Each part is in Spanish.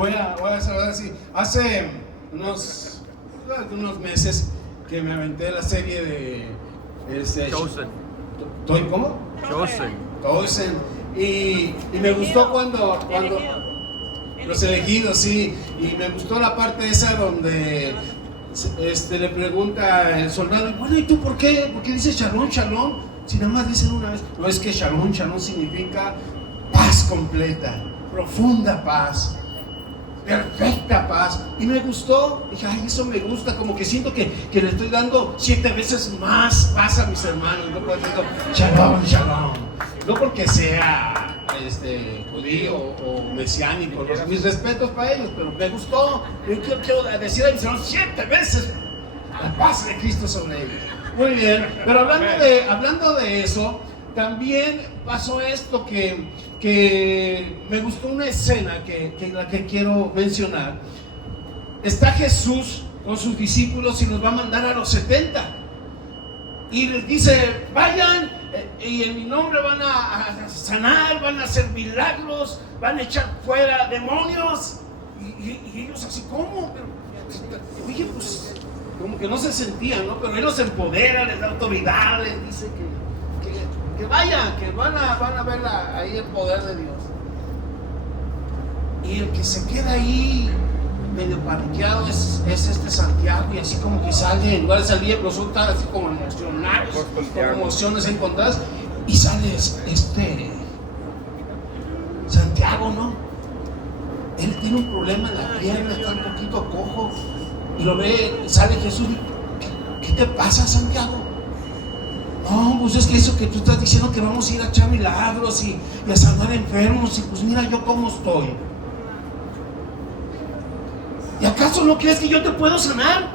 Voy a saludar así. Hace unos meses que me aventé la serie de Chosen. ¿Cómo? Chosen. Y me gustó cuando los elegidos, sí. Y me gustó la parte esa donde le pregunta el soldado, bueno, ¿y tú por qué? ¿Por qué dice Shalom, Shalom? Si nada más dicen una vez. No, es que Shalom, Shalom significa paz completa, profunda paz, perfecta paz. Y me gustó, dije, ay, eso me gusta, como que siento que le estoy dando 7 veces más paz a mis hermanos. No puedo decir Shalom, Shalom. No porque sea judío o mesiánico, mis respetos para ellos, pero me gustó. Yo quiero decir a mis hermanos 7 veces la paz de Cristo sobre ellos. Muy bien, pero hablando de eso, también pasó esto que me gustó una escena la que quiero mencionar. Está Jesús con sus discípulos y los va a mandar a los 70 y les dice, vayan y en mi nombre van a sanar, van a hacer milagros, van a echar fuera demonios. Y ellos así, ¿cómo? Pero dije, pues como que no se sentían, ¿no? Pero Él los empodera, les da autoridad, les dice que vayan, que van a ver ahí el poder de Dios. Y el que se queda ahí medio paniqueado es Santiago, y así como que sale, en lugar de salir, resulta así como emocionados, con emociones encontradas, y sale Santiago, ¿no? Él tiene un problema en la pierna, está un poquito cojo, y lo ve, sale Jesús, ¿qué te pasa, Santiago? No, pues es que eso que tú estás diciendo, que vamos a ir a echar milagros y a sanar enfermos, y pues mira yo cómo estoy. ¿Y acaso no crees que yo te puedo sanar?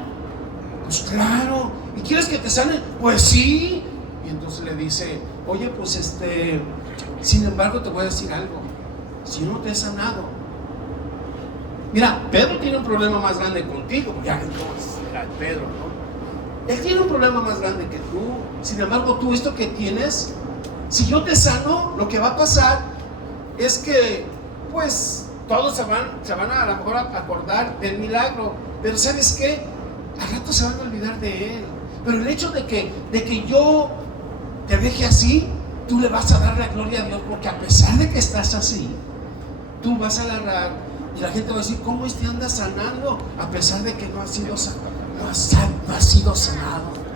Pues claro. ¿Y quieres que te sane? Pues sí. Y entonces le dice, oye, pues sin embargo te voy a decir algo. Si no te he sanado, mira, Pedro tiene un problema más grande contigo. Ya entonces, Pedro, ¿no? Él tiene un problema más grande que tú. Sin embargo, tú esto que tienes, si yo te sano, lo que va a pasar es que, pues, todos se van a lo mejor a acordar del milagro, pero ¿sabes qué? Al rato se van a olvidar de él. Pero el hecho de que yo te deje así, tú le vas a dar la gloria a Dios, porque a pesar de que estás así, tú vas a agarrar y la gente va a decir, ¿cómo anda sanando? A pesar de que no ha sido sanado.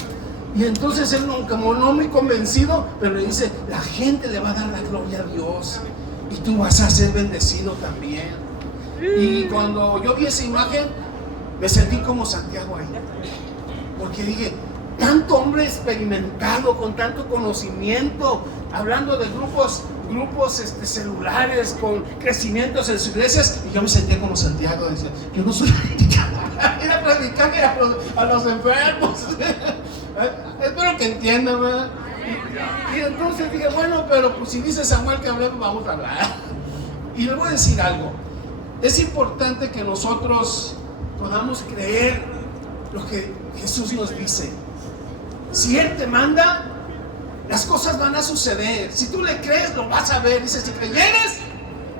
Y entonces él, como no muy convencido, pero le dice, la gente le va a dar la gloria a Dios. Y tú vas a ser bendecido también. Y cuando yo vi esa imagen, me sentí como Santiago ahí. Porque dije, tanto hombre experimentado, con tanto conocimiento, hablando de grupos celulares, con crecimientos en sus iglesias, y yo me sentía como Santiago, decía, yo no soy ir a predicar a los enfermos. Espero que entiendan, ¿verdad? Y entonces dije, bueno, pero pues si dice Samuel que hablemos, vamos a hablar. Y le voy a decir algo. Es importante que nosotros podamos creer lo que Jesús nos dice. Si Él te manda, las cosas van a suceder. Si tú le crees, lo vas a ver. Dice, si creyeres,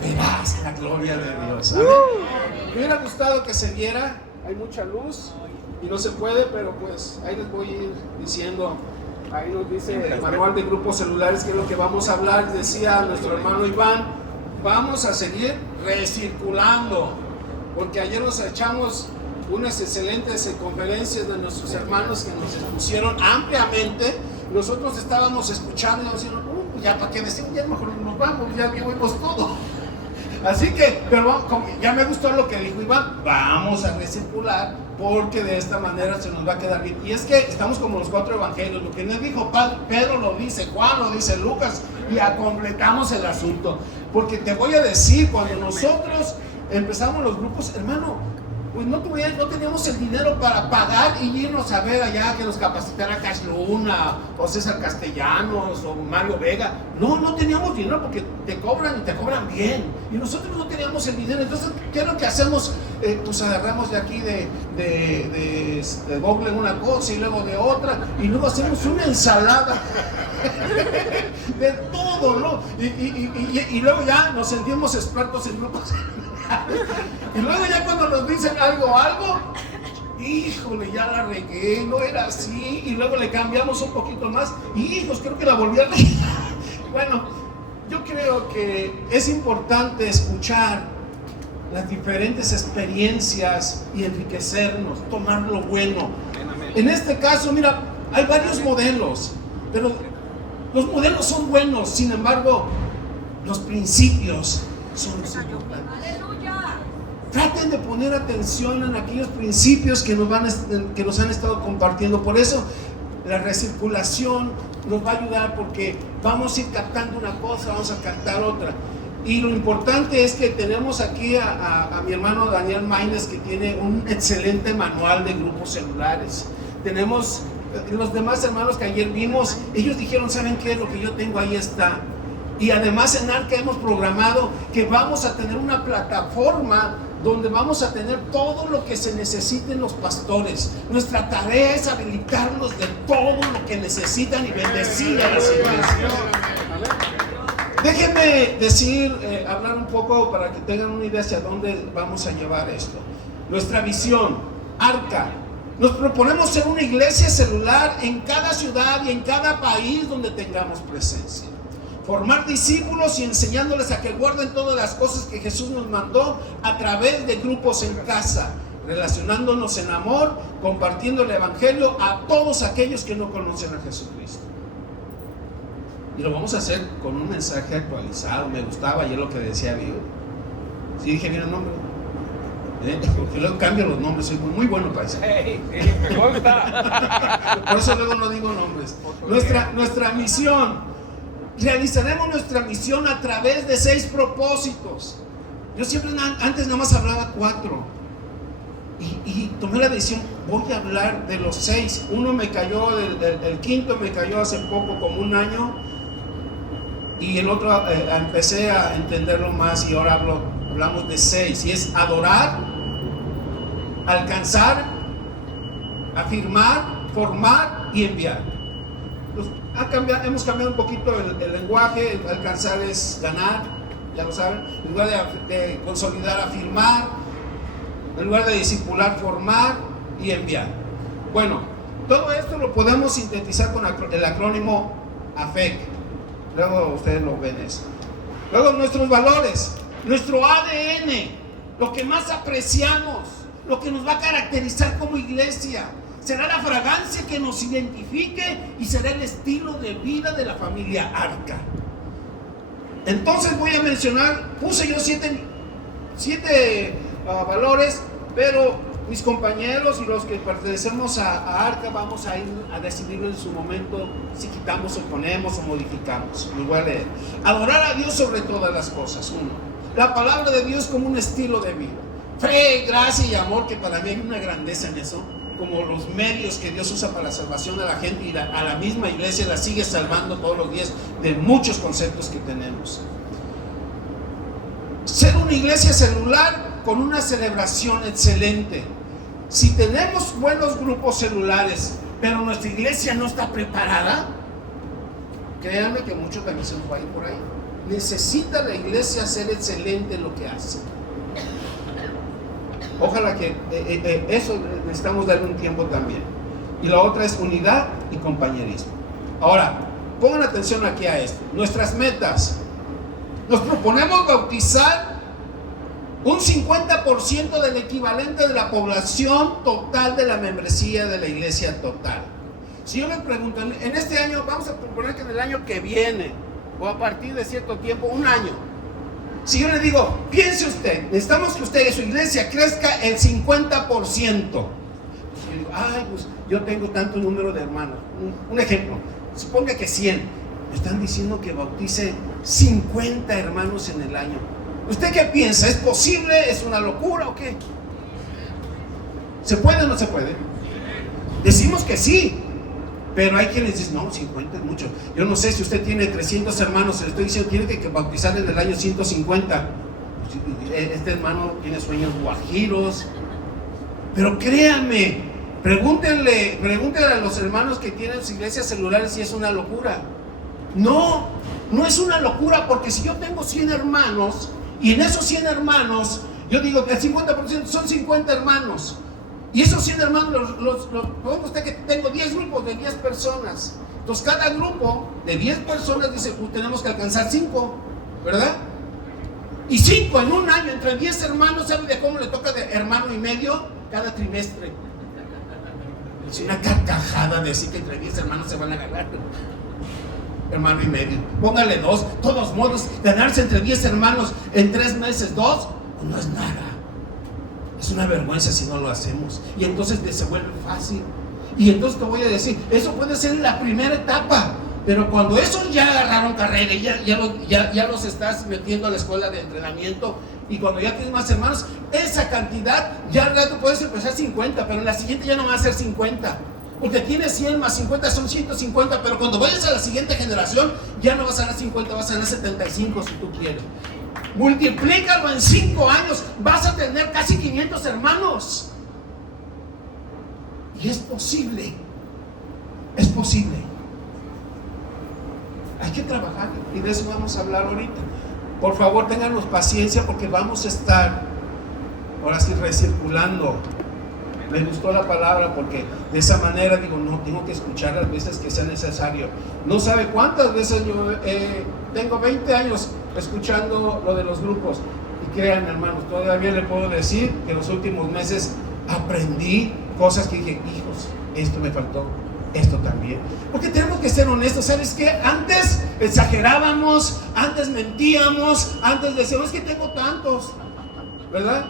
verás la gloria de Dios. ¿Sabe? Me hubiera gustado que se viera. Hay mucha luz y no se puede, pero pues ahí les voy a ir diciendo. Ahí nos dice el manual de grupos celulares que es lo que vamos a hablar. Decía nuestro hermano Iván, vamos a seguir recirculando, porque ayer nos echamos unas excelentes conferencias de nuestros hermanos que nos expusieron ampliamente. Nosotros estábamos escuchando y diciendo, ya para qué decir, ya mejor nos vamos, ya que oímos todo. Así que, pero ya me gustó lo que dijo Iván, vamos a recircular, porque de esta manera se nos va a quedar bien. Y es que estamos como los 4 evangelios, lo que nos dijo Pedro lo dice, Juan lo dice, Lucas, y completamos el asunto. Porque te voy a decir, cuando nosotros empezamos los grupos, hermano, pues no teníamos el dinero para pagar y irnos a ver allá que nos capacitara Cash Luna o César Castellanos o Mario Vega. No teníamos dinero, porque te cobran bien, y nosotros no teníamos el dinero. Entonces, ¿qué es lo que hacemos? Pues agarramos de aquí de Google una cosa y luego de otra, y luego hacemos una ensalada de todo, ¿no? Y luego ya nos sentimos expertos en grupos Y luego ya cuando nos dicen algo, híjole, ya la regué, no era así. Y luego le cambiamos un poquito más. Hijos, creo que la volví a regar. Bueno, yo creo que es importante escuchar las diferentes experiencias y enriquecernos, tomar lo bueno. En este caso, mira, hay varios modelos, pero los modelos son buenos, sin embargo, los principios son los importantes. Traten de poner atención en aquellos principios que nos han estado compartiendo. Por eso la recirculación nos va a ayudar, porque vamos a ir captando una cosa, vamos a captar otra. Y lo importante es que tenemos aquí a mi hermano Daniel Maines, que tiene un excelente manual de grupos celulares. Tenemos los demás hermanos que ayer vimos, ellos dijeron, ¿saben qué? Lo que yo tengo ahí está. Y además en Arca hemos programado que vamos a tener una plataforma donde vamos a tener todo lo que se necesiten los pastores. Nuestra tarea es habilitarlos de todo lo que necesitan y bendecir a las iglesias. Déjenme hablar un poco para que tengan una idea hacia dónde vamos a llevar esto. Nuestra visión, Arca. Nos proponemos ser una iglesia celular en cada ciudad y en cada país donde tengamos presencia. Formar discípulos y enseñándoles a que guarden todas las cosas que Jesús nos mandó a través de grupos en casa, relacionándonos en amor, compartiendo el evangelio a todos aquellos que no conocen a Jesucristo. Y lo vamos a hacer con un mensaje actualizado. Me gustaba ayer lo que decía Vivo. ¿Sí dije bien el nombre? Porque luego cambio los nombres, soy muy bueno para eso. Me gusta. Por eso luego no digo nombres. Nuestra misión. Realizaremos nuestra misión a través de 6 propósitos. Yo siempre antes nada más hablaba 4 y tomé la decisión, voy a hablar de los 6. Uno me cayó, el quinto me cayó hace poco, como un año, y el otro empecé a entenderlo más, y ahora hablamos de 6, y es adorar, alcanzar, afirmar, formar y enviar. Hemos cambiado un poquito el lenguaje. Alcanzar es ganar, ya lo saben. En lugar de consolidar, afirmar. En lugar de discipular, formar y enviar. Bueno, todo esto lo podemos sintetizar con el acrónimo AFEC. Luego ustedes lo ven eso. Luego nuestros valores, nuestro ADN, lo que más apreciamos, lo que nos va a caracterizar como iglesia. Será la fragancia que nos identifique y será el estilo de vida de la familia Arca. Entonces voy a mencionar, puse yo 7 valores, pero mis compañeros y los que pertenecemos a Arca vamos a ir a decidirlo en su momento, si quitamos o ponemos o modificamos. Lo voy a leer. Adorar a Dios sobre todas las cosas. 1. La palabra de Dios como un estilo de vida. Fe, gracia y amor, que para mí hay una grandeza en eso, como los medios que Dios usa para la salvación de la gente, y a la misma iglesia la sigue salvando todos los días de muchos conceptos que tenemos. Ser una iglesia celular con una celebración excelente. Si tenemos buenos grupos celulares, pero nuestra iglesia no está preparada, créanme que mucho también se nos va a ir por ahí. Necesita la iglesia ser excelente en lo que hace. Ojalá que eso necesitamos darle un tiempo también. Y la otra es unidad y compañerismo. Ahora, pongan atención aquí a esto. Nuestras metas. Nos proponemos bautizar un 50% del equivalente de la población total de la membresía de la iglesia total. Si yo les pregunto, en este año, vamos a proponer que en el año que viene, o a partir de cierto tiempo, un año, si yo le digo, piense usted, necesitamos que usted y su iglesia crezca el 50%. Pues yo digo, pues yo tengo tanto número de hermanos. Un ejemplo, suponga que 100. Me están diciendo que bautice 50 hermanos en el año. ¿Usted qué piensa? ¿Es posible? ¿Es una locura o qué? ¿Se puede o no se puede? Decimos que sí, pero hay quienes dicen, no, 50 es mucho. Yo no sé si usted tiene 300 hermanos, se le estoy diciendo, tiene que bautizar en el año 150. Este hermano tiene sueños guajiros. Pero créanme, pregúntenle a los hermanos que tienen sus iglesias celulares si es una locura. No es una locura, porque si yo tengo 100 hermanos, y en esos 100 hermanos Yo digo que el 50% son 50 hermanos. Y esos 100 hermanos, podemos usted que tengo 10 grupos de 10 personas. Entonces cada grupo de 10 personas dice, tenemos que alcanzar 5, ¿verdad? Y 5 en un año, entre 10 hermanos, ¿sabe de cómo le toca de hermano y medio cada trimestre? Es una carcajada decir que entre 10 hermanos se van a ganar hermano y medio. Póngale 2, de todos modos, ganarse entre 10 hermanos en 3 meses, 2, no es nada. Es una vergüenza si no lo hacemos. Y entonces se vuelve fácil. Y entonces te voy a decir, eso puede ser la primera etapa. Pero cuando esos ya agarraron carrera y ya los estás metiendo a la escuela de entrenamiento, y cuando ya tienes más hermanos, esa cantidad, ya al rato puedes empezar 50, pero en la siguiente ya no va a ser 50. Porque tienes 100 más 50 son 150, pero cuando vayas a la siguiente generación, ya no vas a ganar 50, vas a ganar 75 si tú quieres. Multiplícalo en 5 años, vas a tener casi 500 hermanos. Y es posible. Es posible. Hay que trabajar y de eso vamos a hablar ahorita. Por favor, ténganos paciencia porque vamos a estar ahora sí recirculando. Me gustó la palabra porque de esa manera digo, no, tengo que escuchar las veces que sea necesario. No sabe cuántas veces yo tengo 20 años escuchando lo de los grupos. Y crean, hermanos, todavía le puedo decir que en los últimos meses aprendí cosas que dije, hijos, esto me faltó, esto también. Porque tenemos que ser honestos. ¿Sabes qué? Antes exagerábamos, antes mentíamos, antes decíamos, es que tengo tantos, ¿verdad?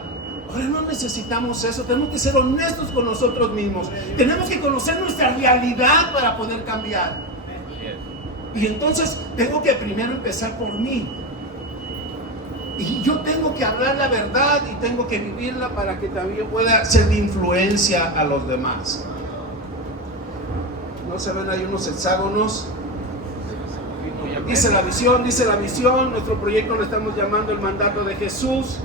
Ahora no necesitamos eso. Tenemos que ser honestos con nosotros mismos. Tenemos que conocer nuestra realidad para poder cambiar. Y entonces tengo que primero empezar por mí. Y yo tengo que hablar la verdad y tengo que vivirla para que también pueda ser de influencia a los demás. ¿No se ven ahí unos hexágonos? Dice la visión, nuestro proyecto lo estamos llamando el mandato de Jesús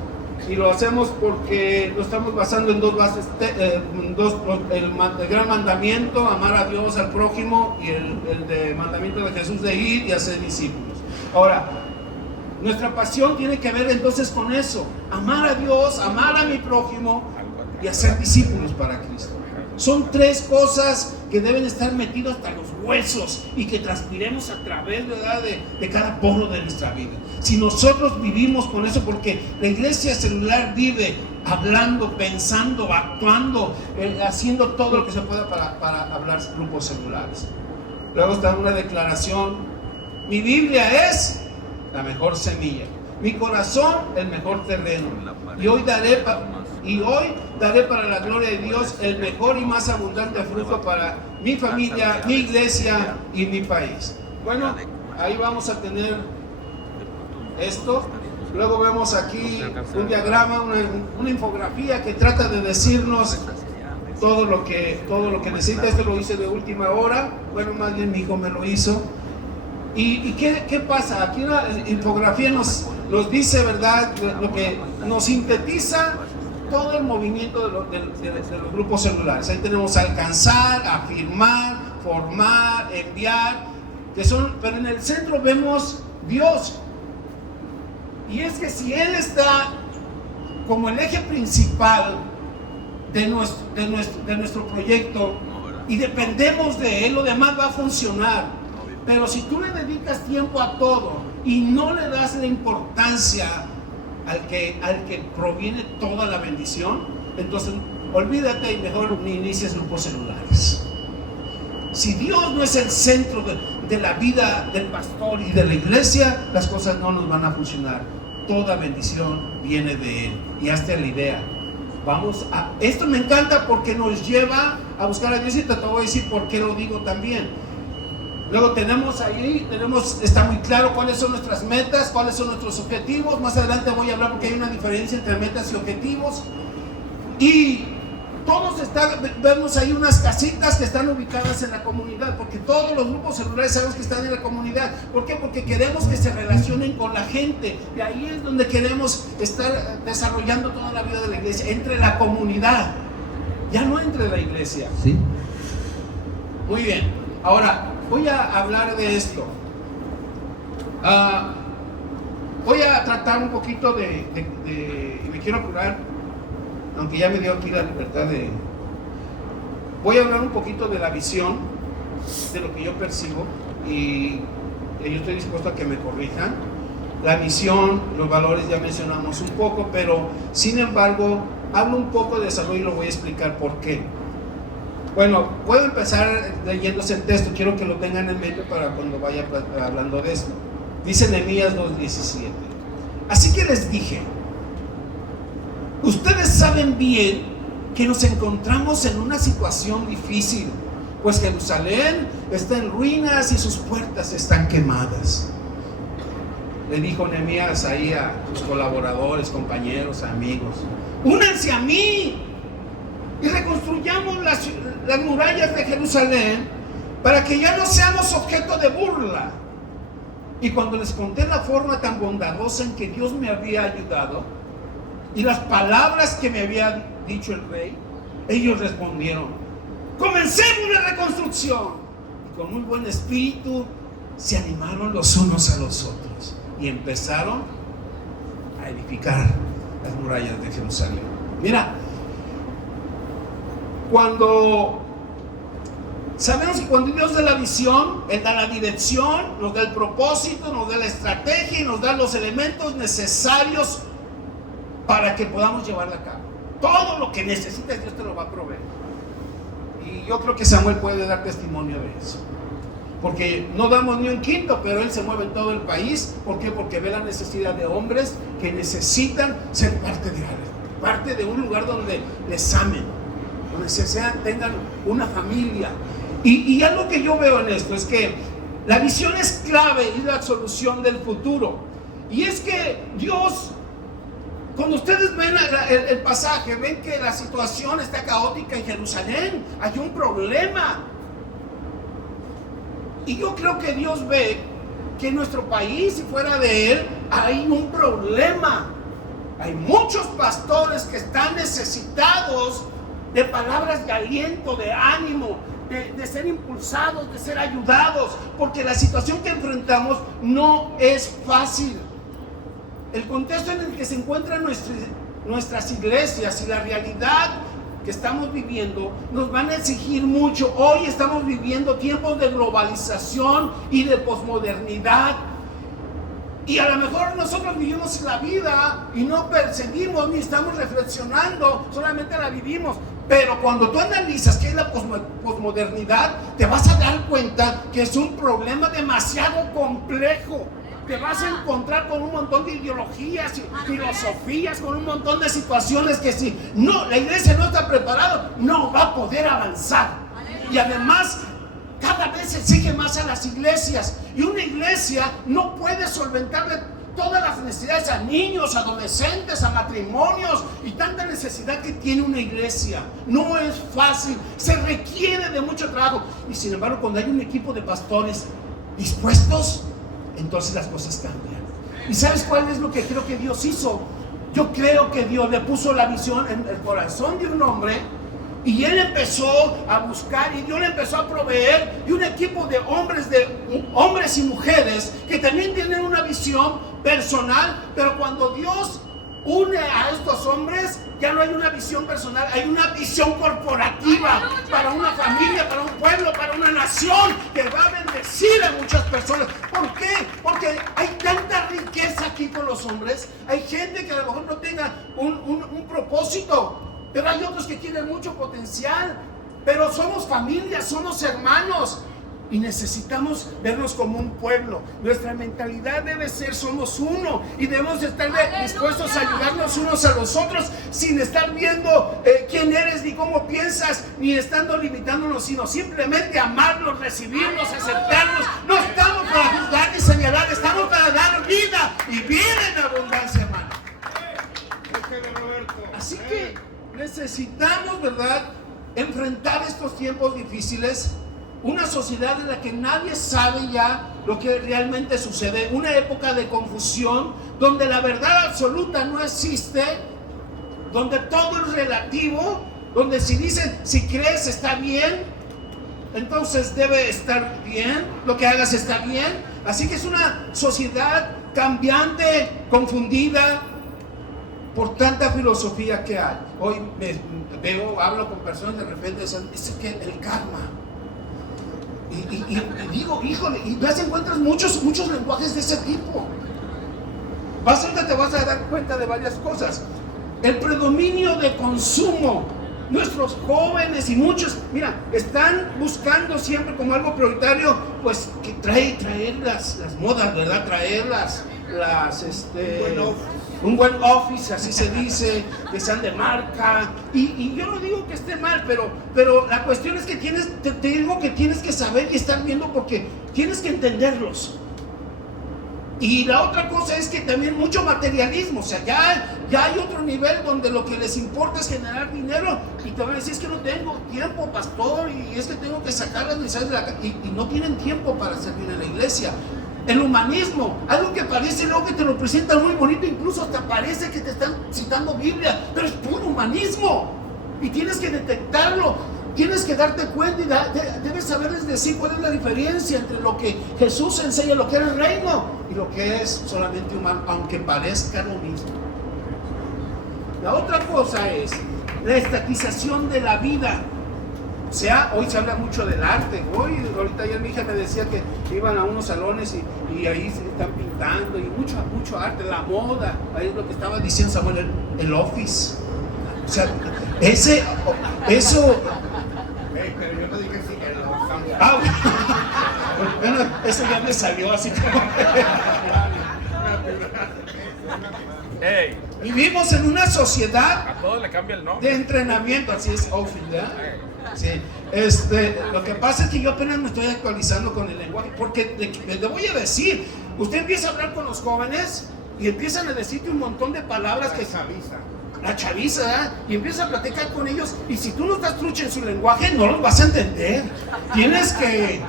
y lo hacemos porque lo estamos basando en 2 bases, el gran mandamiento, amar a Dios, al prójimo, y el de mandamiento de Jesús de ir y hacer discípulos. Ahora, nuestra pasión tiene que ver entonces con eso, amar a Dios, amar a mi prójimo y hacer discípulos para Cristo. Son 3 cosas que deben estar metidas hasta los huesos y que transpiremos a través, ¿verdad?, de cada poro de nuestra vida. Si nosotros vivimos con eso, porque la iglesia celular vive hablando, pensando, actuando, haciendo todo lo que se pueda para hablar grupos celulares. Luego está una declaración: mi Biblia es la mejor semilla, mi corazón el mejor terreno, y hoy daré para la gloria de Dios el mejor y más abundante fruto para mi familia, mi iglesia y mi país. Bueno, ahí vamos a tener esto. Luego vemos aquí un diagrama, una infografía que trata de decirnos todo lo que necesita. Esto lo hice de última hora. Bueno, más bien mi hijo me lo hizo. ¿Y qué pasa? Aquí la infografía nos dice, ¿verdad?, lo que nos sintetiza todo el movimiento de los grupos celulares. Ahí tenemos alcanzar, afirmar, formar, enviar, pero en el centro vemos Dios. Y es que si Él está como el eje principal de nuestro proyecto y dependemos de Él, lo demás va a funcionar. Pero si tú le dedicas tiempo a todo y no le das la importancia al que proviene toda la bendición, entonces olvídate y mejor ni inicies grupos celulares. Si Dios no es el centro de la vida del pastor y de la iglesia, las cosas no nos van a funcionar. Toda bendición viene de Él. Y hazte la idea. Esto me encanta porque nos lleva a buscar a Dios, y te voy a decir por qué lo digo también. Luego tenemos está muy claro cuáles son nuestras metas, cuáles son nuestros objetivos. Más adelante voy a hablar porque hay una diferencia entre metas y objetivos. Y todos vemos ahí unas casitas que están ubicadas en la comunidad, porque todos los grupos celulares sabemos que están en la comunidad. ¿Por qué? Porque queremos que se relacionen con la gente. Y ahí es donde queremos estar desarrollando toda la vida de la iglesia, entre la comunidad, ya no entre la iglesia. Sí. Muy bien. Ahora voy a hablar de esto. voy a tratar un poquito y me quiero curar, aunque ya me dio aquí la libertad voy a hablar un poquito de la visión, de lo que yo percibo, y yo estoy dispuesto a que me corrijan. La visión, los valores ya mencionamos un poco, pero sin embargo hablo un poco de desarrollo y lo voy a explicar por qué. Bueno, puedo empezar leyéndose el texto, quiero que lo tengan en mente para cuando vaya hablando de esto. Dice Nehemías 2:17: así que les dije, ustedes saben bien que nos encontramos en una situación difícil, pues Jerusalén está en ruinas y sus puertas están quemadas. Le dijo Nehemías ahí a sus colaboradores, compañeros, amigos: únanse a mí y reconstruyamos las murallas de Jerusalén para que ya no seamos objeto de burla. Y cuando les conté la forma tan bondadosa en que Dios me había ayudado y las palabras que me había dicho el rey, ellos respondieron: comencemos la reconstrucción. Y con muy buen espíritu se animaron los unos a los otros y empezaron a edificar las murallas de Jerusalén. Mira, sabemos que cuando Dios da la visión, Él da la dirección, nos da el propósito, nos da la estrategia y nos da los elementos necesarios para que podamos llevarla a cabo. Todo lo que necesitas, Dios te lo va a proveer. Y yo creo que Samuel puede dar testimonio de eso, porque no damos ni un quinto, pero él se mueve en todo el país. ¿Por qué? Porque ve la necesidad de hombres que necesitan ser parte de algo, parte de un lugar donde les amen, donde tengan una familia. Y algo que yo veo en esto es que la visión es clave y la solución del futuro. Y es que Dios, cuando ustedes ven el pasaje, ven que la situación está caótica en Jerusalén, hay un problema. Y yo creo que Dios ve que en nuestro país y fuera de él hay un problema. Hay muchos pastores que están necesitados de palabras de aliento, de ánimo, de ser impulsados, de ser ayudados, porque la situación que enfrentamos no es fácil. El contexto en el que se encuentran nuestras iglesias y la realidad que estamos viviendo nos van a exigir mucho. Hoy estamos viviendo tiempos de globalización y de posmodernidad, y a lo mejor nosotros vivimos la vida y no percibimos ni estamos reflexionando, solamente la vivimos. Pero cuando tú analizas qué es la posmodernidad, te vas a dar cuenta que es un problema demasiado complejo. Te vas a encontrar con un montón de ideologías y filosofías, con un montón de situaciones que si no, la iglesia no está preparada, no va a poder avanzar. Y además, cada vez se exige más a las iglesias, y una iglesia no puede solventarle todas las necesidades a niños, adolescentes, a matrimonios y tanta necesidad que tiene una iglesia. No es fácil, se requiere de mucho trabajo. Y sin embargo, cuando hay un equipo de pastores dispuestos, entonces las cosas cambian. ¿Y sabes cuál es lo que creo que Dios hizo? Yo creo que Dios le puso la visión en el corazón de un hombre, y él empezó a buscar, y Dios le empezó a proveer de un equipo de hombres y mujeres que también tienen una visión personal. Pero cuando Dios une a estos hombres, ya no hay una visión personal, hay una visión corporativa para una familia, para un pueblo, para una nación que va a bendecir a muchas personas. ¿Por qué? Porque hay tanta riqueza aquí con los hombres. Hay gente que a lo mejor no tenga un propósito, pero hay otros que tienen mucho potencial. Pero somos familia, somos hermanos, y necesitamos vernos como un pueblo. Nuestra mentalidad debe ser: somos uno, y debemos estar dispuestos a ayudarnos unos a los otros, sin estar viendo quién eres, ni cómo piensas, ni estando limitándonos, sino simplemente amarlos, recibirlos, aceptarlos. No estamos para juzgar ni señalar, estamos para dar vida, y vida en abundancia, hermano. Así que necesitamos, ¿verdad?, enfrentar estos tiempos difíciles. Una sociedad en la que nadie sabe ya lo que realmente sucede. Una época de confusión, donde la verdad absoluta no existe, donde todo es relativo, donde si crees está bien, entonces debe estar bien, lo que hagas está bien. Así que es una sociedad cambiante, confundida por tanta filosofía que hay. Hoy hablo con personas, de repente dicen, es que el karma. Y digo, híjole, y ya se encuentran muchos lenguajes de ese tipo. Te vas a dar cuenta de varias cosas. El predominio de consumo. Nuestros jóvenes y muchos, mira, están buscando siempre como algo prioritario, pues que traer las modas, ¿verdad? Traer un buen office, así se dice, que sean de marca. Y yo no digo que esté mal, pero la cuestión es que te digo que tienes que saber y estar viendo, porque tienes que entenderlos. Y la otra cosa es que también mucho materialismo, o sea, ya hay otro nivel donde lo que les importa es generar dinero, y te van a decir, es que no tengo tiempo, pastor, y es que tengo que sacar las necesidades de la casa, y no tienen tiempo para servir en la iglesia. El humanismo, algo que parece luego que te lo presentan muy bonito, incluso hasta parece que te están citando Biblia, pero es puro humanismo, y tienes que detectarlo. Tienes que darte cuenta y debes saberles decir cuál es la diferencia entre lo que Jesús enseña, lo que era el reino, y lo que es solamente humano, aunque parezca lo mismo. La otra cosa es la estatización de la vida. O sea, hoy se habla mucho del arte. Ahorita ayer mi hija me decía que iban a unos salones y ahí se están pintando, y mucho arte, la moda. Ahí es lo que estaba diciendo Samuel, el office. O sea, eso... Pero yo no dije sí, que lo cambia. Bueno, eso ya me salió así como... Hey, Vivimos en una sociedad a todos le cambia el nombre. de entrenamiento, así es, office, ¿verdad? Sí. Lo que pasa es que yo apenas me estoy actualizando con el lenguaje, porque le voy a decir, usted empieza a hablar con los jóvenes y empiezan a decirte un montón de palabras que... La chaviza, ¿verdad? Y empiezas a platicar con ellos, y si tú no estás trucha en su lenguaje, no los vas a entender. Tienes que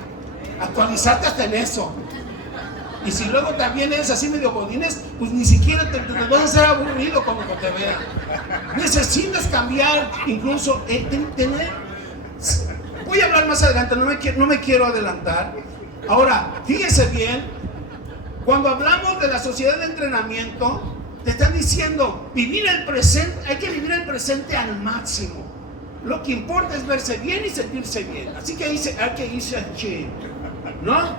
actualizarte hasta en eso. Y si luego también eres así medio godines, pues ni siquiera te vas a hacer aburrido cuando te vean. Necesitas cambiar, incluso tener... Voy a hablar más adelante, no me quiero adelantar. Ahora, fíjese bien, cuando hablamos de la sociedad de entrenamiento, te están diciendo, vivir el presente, hay que vivir el presente al máximo. Lo que importa es verse bien y sentirse bien. Así que hay que irse al gym, ¿no?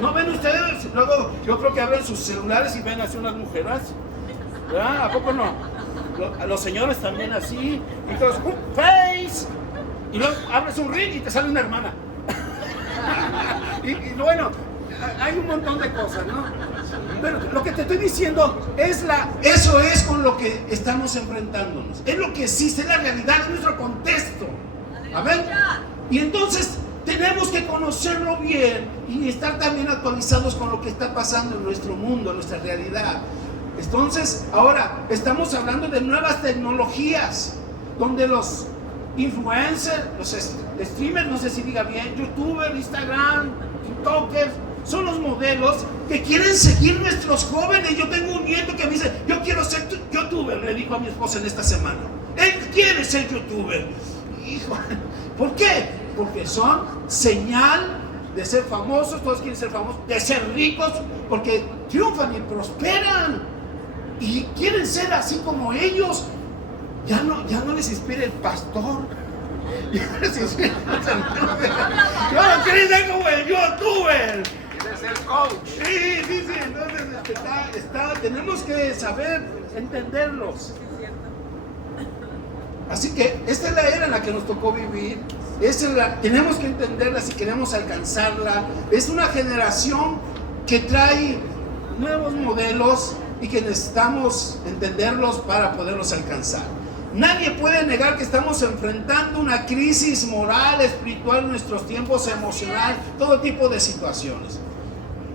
¿No ven ustedes? Luego yo creo que abren sus celulares y ven así unas mujeres, ¿verdad? ¿A poco no? Los señores también así. Entonces, face. Y luego abres un ring y te sale una hermana. y bueno, hay un montón de cosas, ¿no? Pero lo que te estoy diciendo eso es con lo que estamos enfrentándonos. Es lo que existe, es la realidad, es nuestro contexto. ¿Amén? Y entonces tenemos que conocerlo bien y estar también actualizados con lo que está pasando en nuestro mundo, en nuestra realidad. Entonces, ahora estamos hablando de nuevas tecnologías, donde los influencers, los streamers, no sé si diga bien, youtubers, Instagram, tiktokers, son los modelos que quieren seguir nuestros jóvenes. Yo tengo un nieto que me dice, yo quiero ser youtuber, le dijo a mi esposa en esta semana. Él quiere ser youtuber. Hijo, ¿por qué? Porque son señal de ser famosos, todos quieren ser famosos, de ser ricos, porque triunfan y prosperan y quieren ser así como ellos. Ya no les inspira el pastor. Ya no les inspira yo no quiero ser como el youtuber. Quieres ser coach. Sí, entonces tenemos que saber entenderlos. Así que esta es la era en la que nos tocó vivir. Tenemos que entenderla si queremos alcanzarla. Es una generación que trae nuevos modelos y que necesitamos entenderlos para poderlos alcanzar. Nadie puede negar que estamos enfrentando una crisis moral, espiritual en nuestros tiempos, emocional, todo tipo de situaciones.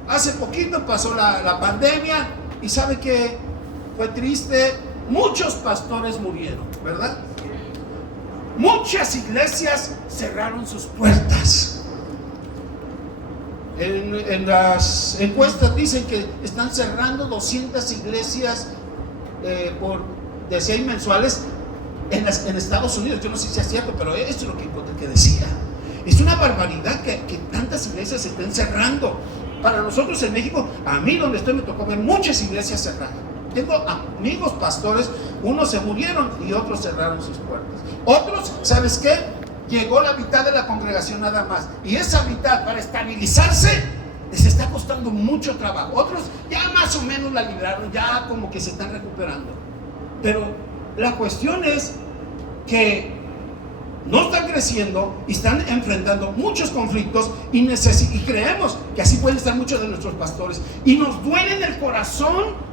Hace poquito pasó la pandemia y ¿sabe qué? Fue triste. Muchos pastores murieron, ¿verdad? Muchas iglesias cerraron sus puertas. En las encuestas dicen que están cerrando 200 iglesias de 6 mensuales en Estados Unidos. Yo no sé si es cierto, pero esto es lo que decía. Es una barbaridad que tantas iglesias se estén cerrando. Para nosotros en México, a mí donde estoy me tocó ver muchas iglesias cerradas. Tengo amigos pastores, unos se murieron y otros cerraron sus puertas. Otros, ¿sabes qué? Llegó la mitad de la congregación nada más. Y esa mitad, para estabilizarse, les está costando mucho trabajo. Otros ya más o menos la libraron, ya como que se están recuperando. Pero la cuestión es que no están creciendo y están enfrentando muchos conflictos y creemos que así pueden estar muchos de nuestros pastores. Y nos duele en el corazón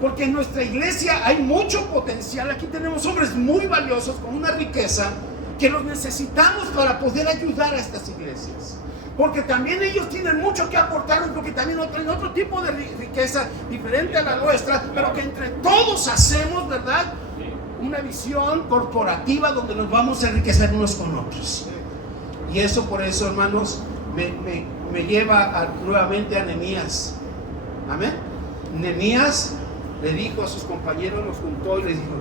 porque en nuestra iglesia hay mucho potencial. Aquí tenemos hombres muy valiosos con una riqueza que los necesitamos para poder ayudar a estas iglesias. Porque también ellos tienen mucho que aportarnos, porque también tienen otro tipo de riqueza diferente a la nuestra, pero que entre todos hacemos, ¿verdad?, una visión corporativa donde nos vamos a enriquecer unos con otros. Y eso, por eso, hermanos, me lleva nuevamente a Nehemías. Amén. Nehemías le dijo a sus compañeros, los juntó y les dijo: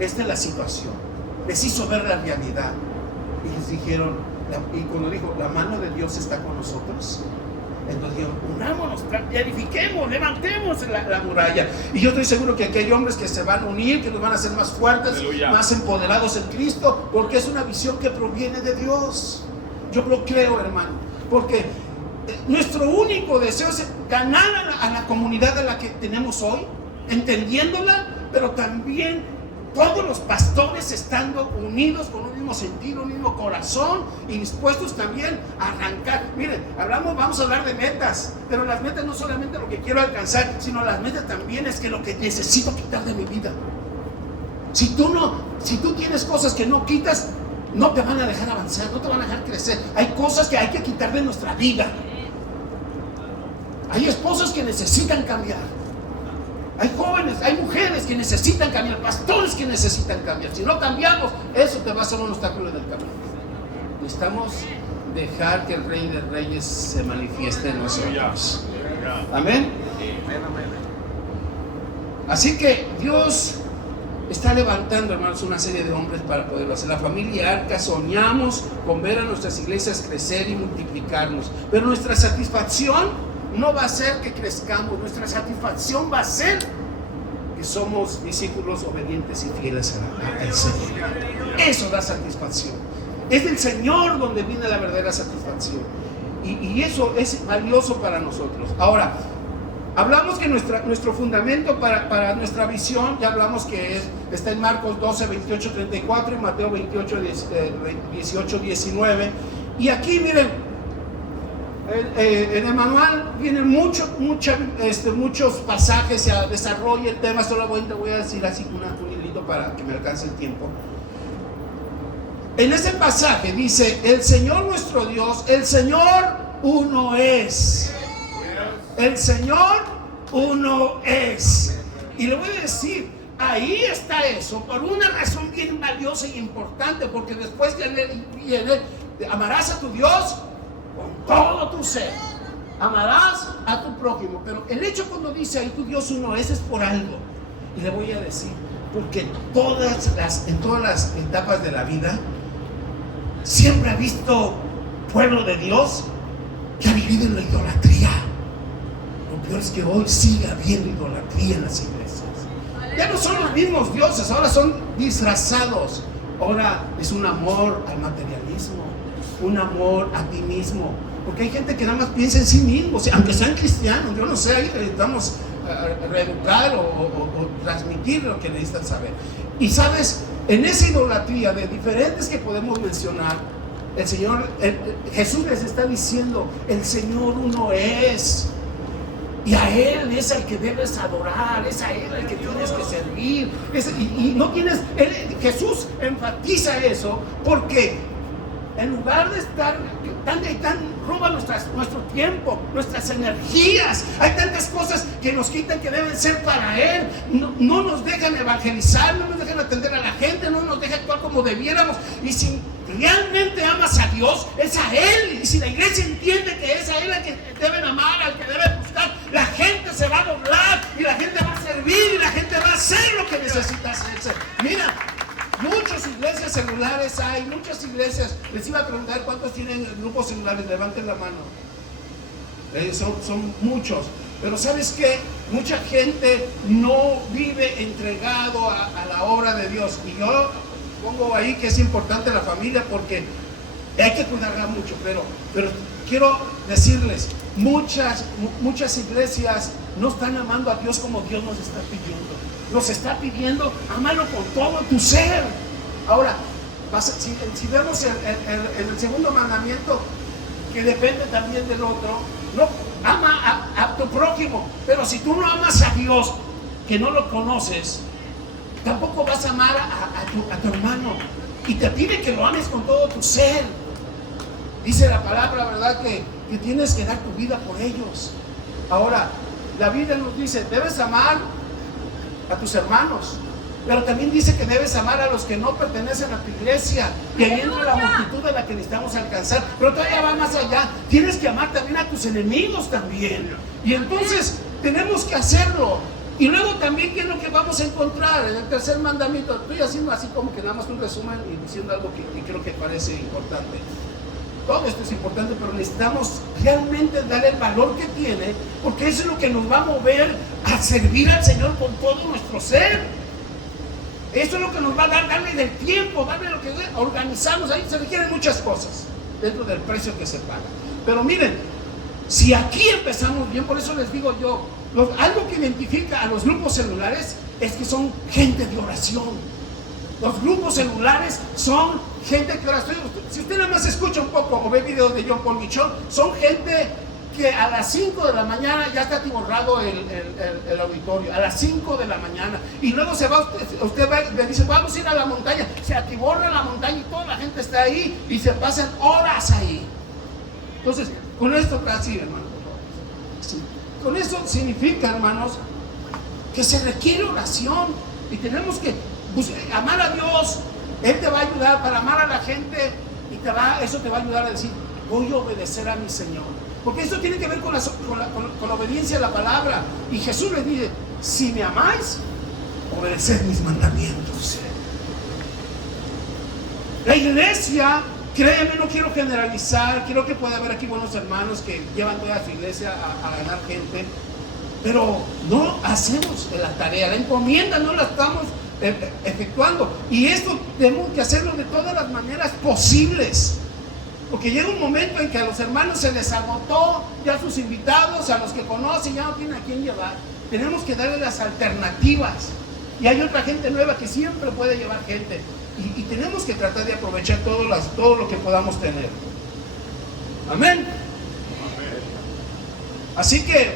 esta es la situación. Les hizo ver la realidad y les dijeron, y cuando dijo, la mano de Dios está con nosotros, entonces dijeron, unámonos, edifiquemos, levantemos la muralla. Y yo estoy seguro que aquí hay hombres que se van a unir, que nos van a hacer más fuertes, aleluya, más empoderados en Cristo, porque es una visión que proviene de Dios. Yo lo creo, hermano, porque nuestro único deseo es ganar a la comunidad de la que tenemos hoy, entendiéndola, pero también todos los pastores estando unidos con un mismo sentido, un mismo corazón y dispuestos también a arrancar. Miren, vamos a hablar de metas, pero las metas no solamente lo que quiero alcanzar, sino las metas también es que lo que necesito quitar de mi vida. Si tú tienes cosas que no quitas, no te van a dejar avanzar, no te van a dejar crecer. Hay cosas que hay que quitar de nuestra vida. Hay esposos que necesitan cambiar. Hay jóvenes, hay mujeres que necesitan cambiar, pastores que necesitan cambiar. Si no cambiamos, eso te va a ser un obstáculo del camino. Necesitamos dejar que el Rey de Reyes se manifieste en nosotros. Amén. Así que Dios está levantando, hermanos, una serie de hombres para poderlo hacer. La familia Arca soñamos con ver a nuestras iglesias crecer y multiplicarnos, pero nuestra satisfacción no va a ser que crezcamos, nuestra satisfacción va a ser que somos discípulos obedientes y fieles al Señor. Eso da satisfacción. Es del Señor donde viene la verdadera satisfacción. Y eso es valioso para nosotros. Ahora, hablamos que nuestro fundamento para nuestra visión, ya hablamos que está en Marcos 12, 28, 34 y Mateo 28, 18, 19. Y aquí miren, en el manual vienen muchos pasajes, se desarrolla el tema. Solamente voy a decir así un hilito para que me alcance el tiempo. En ese pasaje dice: el Señor nuestro Dios, el Señor uno es. El Señor uno es. Y le voy a decir, ahí está eso, por una razón bien valiosa y importante, porque después viene, amarás a tu Dios con todo tu ser, amarás a tu prójimo. Pero el hecho cuando dice ahí tu Dios uno es por algo. Y le voy a decir, porque en todas las etapas de la vida siempre ha visto pueblo de Dios que ha vivido en la idolatría. Lo peor es que hoy sigue habiendo idolatría en las iglesias. Ya no son los mismos dioses, ahora son disfrazados. Ahora es un amor al materialismo, un amor a ti mismo, porque hay gente que nada más piensa en sí mismo, aunque sean cristianos. Yo no sé, ahí necesitamos reeducar o transmitir lo que necesitan saber. Y sabes, en esa idolatría de diferentes que podemos mencionar, Jesús les está diciendo: el Señor uno es, y a Él es el que debes adorar, es a Él el que tienes que servir. Y no tienes, Jesús enfatiza eso porque en lugar de estar roba nuestro tiempo, nuestras energías. Hay tantas cosas que nos quitan que deben ser para Él. No nos dejan evangelizar, no nos dejan atender a la gente, no nos dejan actuar como debiéramos. Y si realmente amas a Dios, es a Él. Y si la iglesia entiende que es a Él al que deben amar, al que deben buscar, la gente se va a doblar y la gente va a servir y la gente va a hacer lo que necesita hacerse. Mira, muchas iglesias celulares hay, muchas iglesias. Les iba a preguntar cuántos tienen grupos celulares, levanten la mano. son muchos. Pero ¿sabes qué? Mucha gente no vive entregado a la obra de Dios. Y yo pongo ahí que es importante la familia porque hay que cuidarla mucho. Pero quiero decirles, muchas iglesias no están amando a Dios como Dios nos está pidiendo. Nos está pidiendo, amalo con todo tu ser. Ahora, si vemos el segundo mandamiento, que depende también del otro, no ama a tu prójimo. Pero si tú no amas a Dios, que no lo conoces, tampoco vas a amar a tu hermano. Y te pide que lo ames con todo tu ser. Dice la palabra, ¿verdad? Que tienes que dar tu vida por ellos. Ahora, la Biblia nos dice, debes amar a tus hermanos, pero también dice que debes amar a los que no pertenecen a tu iglesia, y ahí entra la multitud de la que necesitamos alcanzar. Pero todavía va más allá, tienes que amar también a tus enemigos también, y entonces tenemos que hacerlo. Y luego también, ¿qué es lo que vamos a encontrar en el tercer mandamiento? Estoy haciendo así como que nada más un resumen y diciendo algo que creo que parece importante. Todo esto es importante, pero necesitamos realmente darle el valor que tiene, porque eso es lo que nos va a mover a servir al Señor con todo nuestro ser. Eso es lo que nos va a darle del tiempo, darle lo que organizamos. Ahí se requieren muchas cosas dentro del precio que se paga. Pero miren, si aquí empezamos bien, por eso les digo yo, algo que identifica a los grupos celulares es que son gente de oración. Los grupos celulares son gente que ora. Si usted nada más escucha un poco o ve videos de John Paul Michon, son gente que a las 5 de la mañana ya está atiborrado el auditorio, a las 5 de la mañana, y luego se va, usted va, le dice, vamos a ir a la montaña, se atiborra la montaña y toda la gente está ahí y se pasan horas ahí. Entonces, con esto casi, hermano, sí, con eso significa, hermanos, que se requiere oración y tenemos que amar a Dios. Él te va a ayudar para amar a la gente y eso te va a ayudar a decir, voy a obedecer a mi Señor. Porque eso tiene que ver con la obediencia a la palabra. Y Jesús le dice, si me amáis, obedeced mis mandamientos. La iglesia, créeme, no quiero generalizar, quiero que pueda haber aquí buenos hermanos que llevan toda su iglesia a ganar gente, pero no hacemos la tarea, la encomienda no la estamos efectuando, y esto tenemos que hacerlo de todas las maneras posibles, porque llega un momento en que a los hermanos se les agotó ya sus invitados, a los que conocen ya no tienen a quién llevar. Tenemos que darle las alternativas, y hay otra gente nueva que siempre puede llevar gente, y tenemos que tratar de aprovechar todo lo que podamos tener. Amén. Así que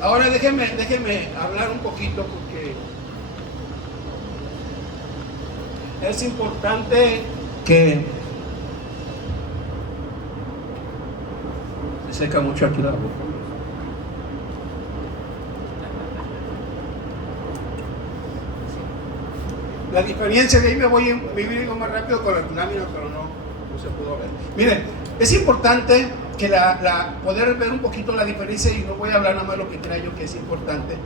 ahora déjenme hablar un poquito, porque es importante que se seca mucho aquí la boca. La diferencia de ahí me voy a vivir más rápido con la lámina, pero no se pudo ver. Miren, es importante que poder ver un poquito la diferencia, y no voy a hablar nada más lo que creo yo que es importante,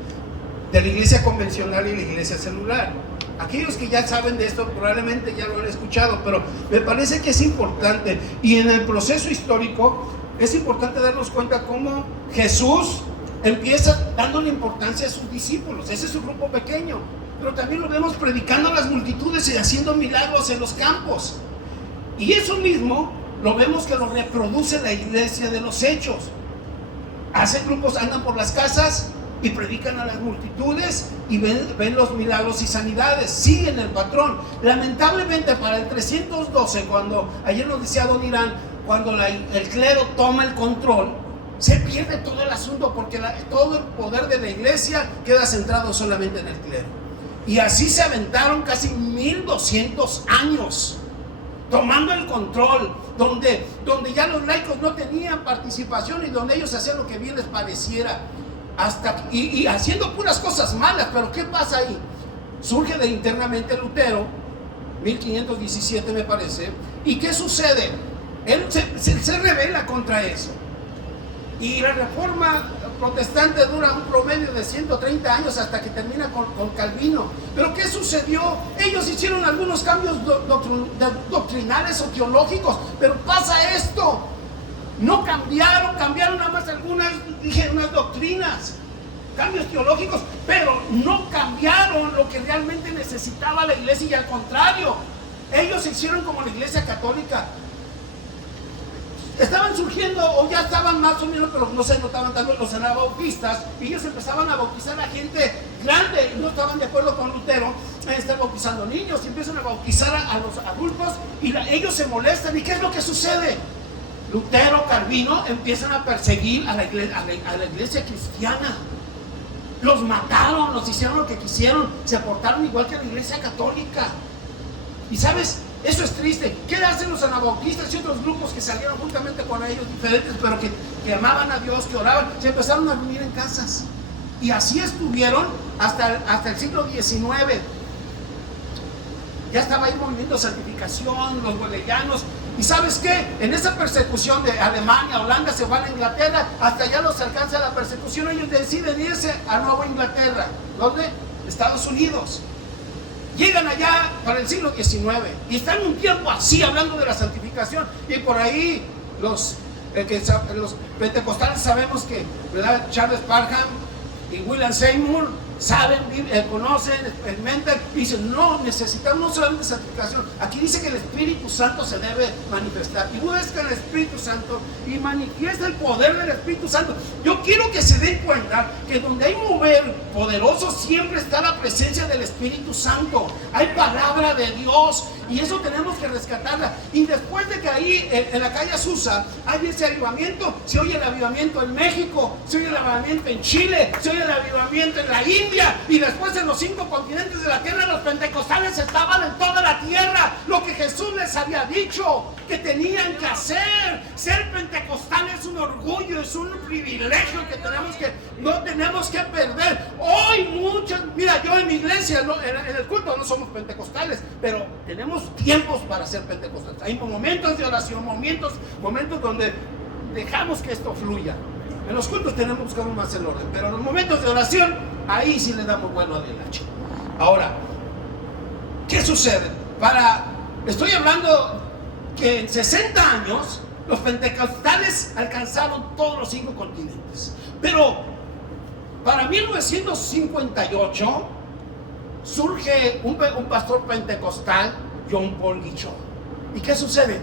de la iglesia convencional y la iglesia celular. Aquellos que ya saben de esto probablemente ya lo han escuchado, pero me parece que es importante, y en el proceso histórico es importante darnos cuenta cómo Jesús empieza dándole importancia a sus discípulos. Ese es su grupo pequeño, pero también lo vemos predicando a las multitudes y haciendo milagros en los campos, y eso mismo lo vemos que lo reproduce la iglesia de los Hechos. Hacen grupos, andan por las casas y predican a las multitudes y ven los milagros y sanidades, siguen el patrón. Lamentablemente para el 312, cuando ayer nos decía Don Irán, cuando el clero toma el control, se pierde todo el asunto, porque todo el poder de la iglesia queda centrado solamente en el clero, y así se aventaron casi 1200 años tomando el control, donde ya los laicos no tenían participación y donde ellos hacían lo que bien les pareciera, y haciendo puras cosas malas. Pero ¿qué pasa ahí? Surge internamente Lutero, 1517 me parece, y ¿qué sucede? Él se rebela contra eso, y la reforma protestante dura un promedio de 130 años hasta que termina con Calvino. Pero ¿qué sucedió? Ellos hicieron algunos cambios doctrinales o teológicos, pero pasa esto: No cambiaron nada más algunas, dije, unas doctrinas, cambios teológicos, pero no cambiaron lo que realmente necesitaba la iglesia, y al contrario, ellos se hicieron como la iglesia católica. Estaban surgiendo, o ya estaban más o menos, pero no se notaban tanto los anabautistas, y ellos empezaban a bautizar a gente grande, y no estaban de acuerdo con Lutero, están bautizando niños, y empiezan a bautizar a los adultos, y ellos se molestan. ¿Y qué es lo que sucede? Lutero, Calvino empiezan a perseguir a la iglesia cristiana. Los mataron, los hicieron lo que quisieron, se portaron igual que la iglesia católica. Y sabes, eso es triste. ¿Qué hacen los anabautistas y otros grupos que salieron juntamente con ellos, diferentes, pero que amaban a Dios, que oraban? Se empezaron a vivir en casas. Y así estuvieron hasta el siglo XIX. Ya estaba ahí movimiento de santificación, los wesleyanos. ¿Y sabes qué? En esa persecución de Alemania, Holanda, se van a Inglaterra, hasta allá los alcanza la persecución. Ellos deciden irse a Nueva Inglaterra. ¿Dónde? Estados Unidos. Llegan allá para el siglo XIX y están un tiempo así hablando de la santificación. Y por ahí los pentecostales sabemos que, ¿verdad? Charles Parham y William Seymour saben, conocen, experimentan y dicen: no, necesitamos no solamente santificación. Aquí dice que el Espíritu Santo se debe manifestar, y busca el Espíritu Santo y manifiesta el poder del Espíritu Santo. Yo quiero que se den cuenta que donde hay mover poderoso siempre está la presencia del Espíritu Santo. Hay palabra de Dios, y eso tenemos que rescatarla. Y después de que ahí en la calle Azusa hay ese avivamiento, se oye el avivamiento en México, se oye el avivamiento en Chile, se oye el avivamiento en la India, y después en los 5 continentes de la tierra los pentecostales estaban en toda la tierra. Lo que Jesús les había dicho que tenían que hacer. Ser pentecostal es un orgullo, es un privilegio que no tenemos que perder. Hoy muchos, mira, yo en mi iglesia, en el culto no somos pentecostales, pero tenemos tiempos para ser pentecostales. Hay momentos de oración, momentos donde dejamos que esto fluya. En los cultos tenemos que buscar más el orden, pero en los momentos de oración, ahí sí le damos vuelo a Dios. Ahora, ¿qué sucede? Estoy hablando que en 60 años los pentecostales alcanzaron todos los 5 continentes. Pero para 1958 surge un pastor pentecostal, John Paul Guichot. ¿Y qué sucede?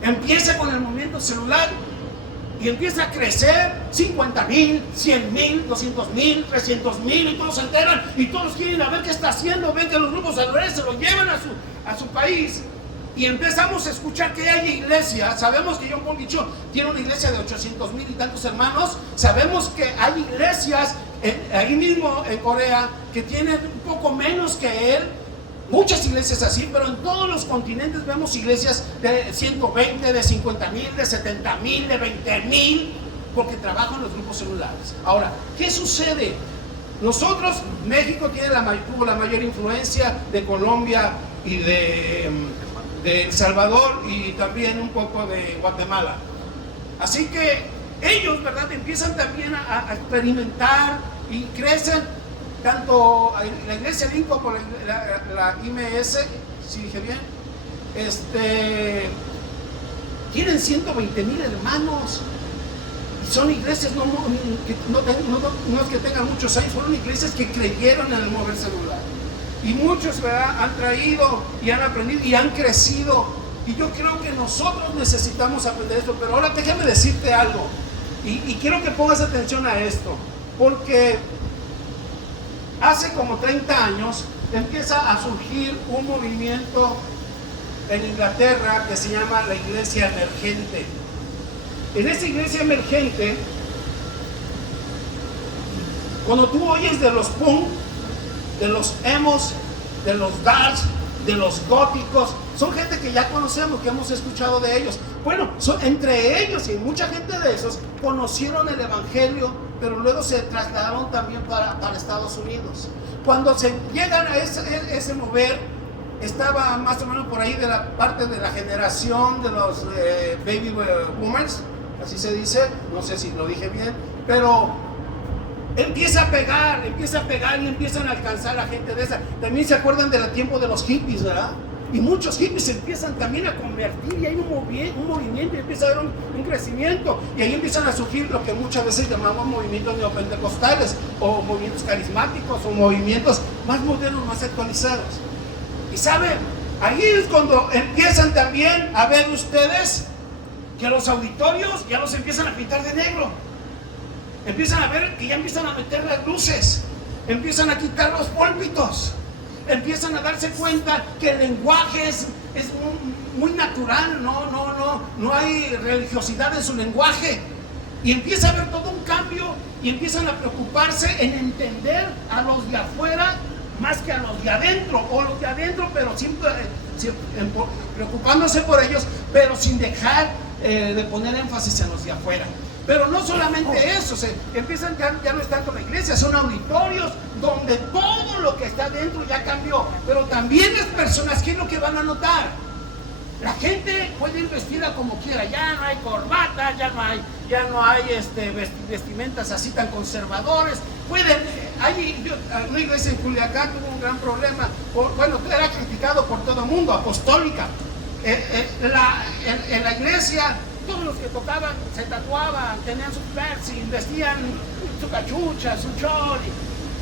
Empieza con el movimiento celular y empieza a crecer. 50,000, 100,000, 200,000, 300,000, y todos se enteran y todos quieren a ver qué está haciendo. Ven que los grupos celulares se lo llevan a su país, y empezamos a escuchar que hay iglesias. Sabemos que John Paul Guichot tiene una iglesia de 800,000 y tantos hermanos. Sabemos que hay iglesias ahí mismo en Corea que tienen un poco menos que él. Muchas iglesias así, pero en todos los continentes vemos iglesias de 120, de 50,000, de 70,000, de 20,000, porque trabajan los grupos celulares. Ahora, ¿qué sucede? Nosotros, México tuvo la mayor influencia de Colombia y de El Salvador, y también un poco de Guatemala. Así que ellos, ¿verdad?, empiezan también a experimentar y crecen. Tanto la iglesia Lincoln como la IMS, si dije bien, tienen 120,000 hermanos. Y son iglesias no es que tengan muchos años, fueron iglesias que creyeron en el mover celular. Y muchos, ¿verdad?, han traído y han aprendido y han crecido. Y yo creo que nosotros necesitamos aprender esto. Pero ahora déjame decirte algo. Y quiero que pongas atención a esto. Porque hace como 30 años empieza a surgir un movimiento en Inglaterra que se llama la iglesia emergente. En esa iglesia emergente, cuando tú oyes de los punk, de los emos, de los darks, de los góticos, son gente que ya conocemos, que hemos escuchado de ellos. Bueno, entre ellos y mucha gente de esos conocieron el evangelio, pero luego se trasladaron también para Estados Unidos. Cuando se llegan a ese mover, estaba más o menos por ahí de la parte de la generación de los baby boomers, así se dice, no sé si lo dije bien, pero empieza a pegar y empiezan a alcanzar a la gente de esa. También se acuerdan del tiempo de los hippies, ¿verdad? Y muchos hippies se empiezan también a convertir y hay un movimiento y empieza a haber un crecimiento. Y ahí empiezan a surgir lo que muchas veces llamamos movimientos neopentecostales o movimientos carismáticos o movimientos más modernos, más actualizados. Y saben, ahí es cuando empiezan también a ver ustedes que los auditorios ya los empiezan a pintar de negro. Empiezan a ver que ya empiezan a meter las luces, empiezan a quitar los púlpitos. Empiezan a darse cuenta que el lenguaje es muy natural, no hay religiosidad en su lenguaje. Y empieza a haber todo un cambio y empiezan a preocuparse en entender a los de afuera más que a los de adentro, o los de adentro, pero siempre preocupándose por ellos, pero sin dejar de poner énfasis en los de afuera. Pero no solamente eso, empiezan ya no es tanto la iglesia, son auditorios donde todo lo que está dentro ya cambió. Pero también las personas, ¿qué es lo que van a notar? La gente puede ir vestida como quiera, ya no hay corbata, ya no hay vestimentas así tan conservadores. Una iglesia en Culiacán tuvo un gran problema, era criticado por todo el mundo, apostólica. En la iglesia, todos los que tocaban se tatuaban, tenían su piercing, vestían su cachucha, su chol.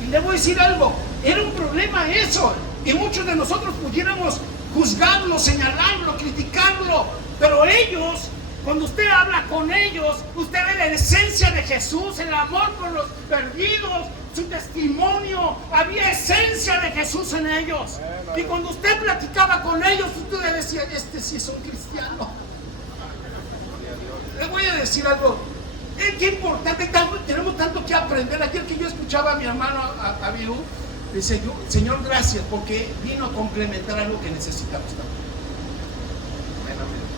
Y le voy a decir algo, era un problema eso. Y muchos de nosotros pudiéramos juzgarlo, señalarlo, criticarlo. Pero ellos, cuando usted habla con ellos, usted ve la esencia de Jesús, el amor por los perdidos, su testimonio. Había esencia de Jesús en ellos. Y cuando usted platicaba con ellos, usted decía, este sí es un cristiano. Le voy a decir algo, qué importante, tenemos tanto que aprender. Ayer que yo escuchaba a mi hermano Abiú, dice yo, Señor, gracias, porque vino a complementar algo que necesitamos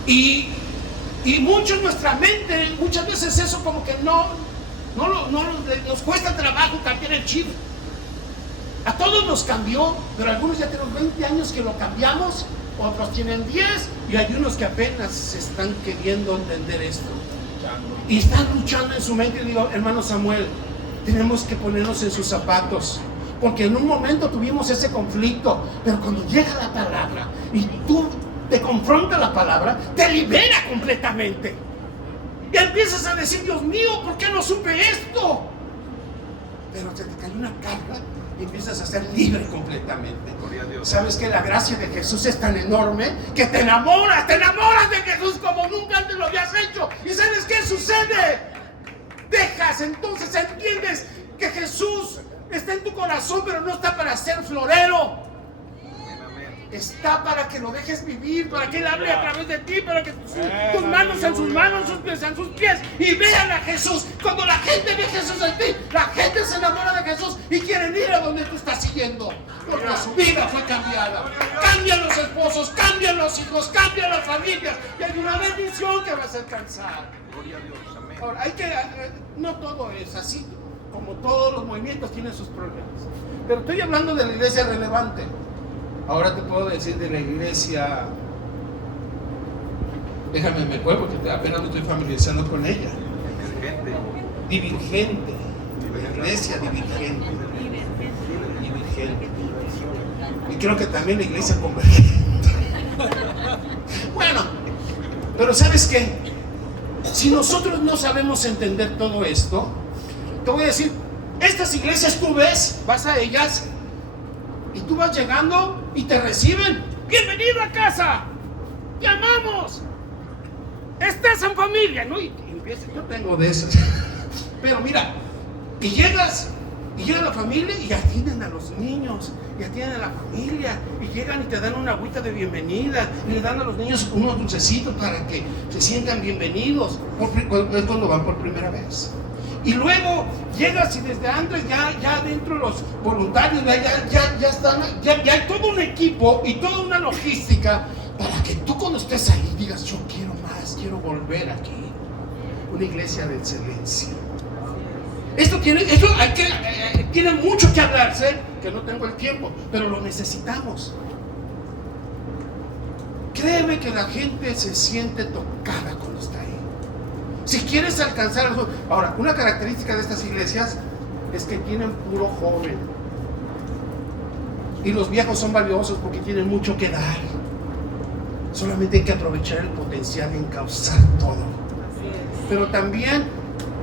también. Y mucho en nuestra mente, muchas veces eso como que nos cuesta trabajo cambiar el chip. A todos nos cambió, pero algunos ya tenemos 20 años que lo cambiamos, otros tienen 10 y hay unos que apenas se están queriendo entender esto. Y están luchando en su mente. Y digo, hermano Samuel, tenemos que ponernos en sus zapatos, porque en un momento tuvimos ese conflicto, pero cuando llega la palabra y tú te confronta la palabra, te libera completamente. Y empiezas a decir, Dios mío, ¿por qué no supe esto? Pero te cae una carga y empiezas a ser libre completamente. Sabes que la gracia de Jesús es tan enorme que te enamoras de Jesús como nunca antes lo habías hecho. ¿Y sabes qué sucede? Entonces entiendes que Jesús está en tu corazón, pero no está para ser florero. Está para que lo dejes vivir, para que Él hable a través de ti, para que tus manos en sus manos, sus pies en sus pies, y vean a Jesús. Cuando la gente ve a Jesús en ti, la gente se enamora de Jesús y quieren ir a donde tú estás siguiendo, porque su vida fue cambiada. Cambian los esposos, cambian los hijos, cambian las familias, y hay una bendición que vas a alcanzar. Ahora, no todo es así, como todos los movimientos tienen sus problemas, pero estoy hablando de la iglesia relevante. Ahora te puedo decir de la iglesia, déjame me acuerdo porque apenas me estoy familiarizando con ella. Divergente. La iglesia divergente. Y creo que también la iglesia convergente. Bueno, pero ¿sabes qué? Si nosotros no sabemos entender todo esto, te voy a decir, estas iglesias tú ves, vas a ellas y tú vas llegando y te reciben. Bienvenido a casa, te amamos, estás en familia, ¿no? Y empieza, yo tengo de esas. Pero mira, y llega la familia y atienden a los niños, y atienden a la familia, y llegan y te dan una agüita de bienvenida, y le dan a los niños unos dulcecitos para que se sientan bienvenidos. Es cuando van por primera vez. Y luego llegas y desde antes ya dentro los voluntarios ya están, ya hay todo un equipo y toda una logística para que tú cuando estés ahí digas, yo quiero más, quiero volver aquí. Una iglesia de excelencia. Esto tiene mucho que hablarse, que no tengo el tiempo, pero lo necesitamos. Créeme que la gente se siente tocada cuando está ahí. Si quieres alcanzar eso. Ahora, una característica de estas iglesias es que tienen puro joven. Y los viejos son valiosos porque tienen mucho que dar. Solamente hay que aprovechar el potencial y encauzar todo. Pero también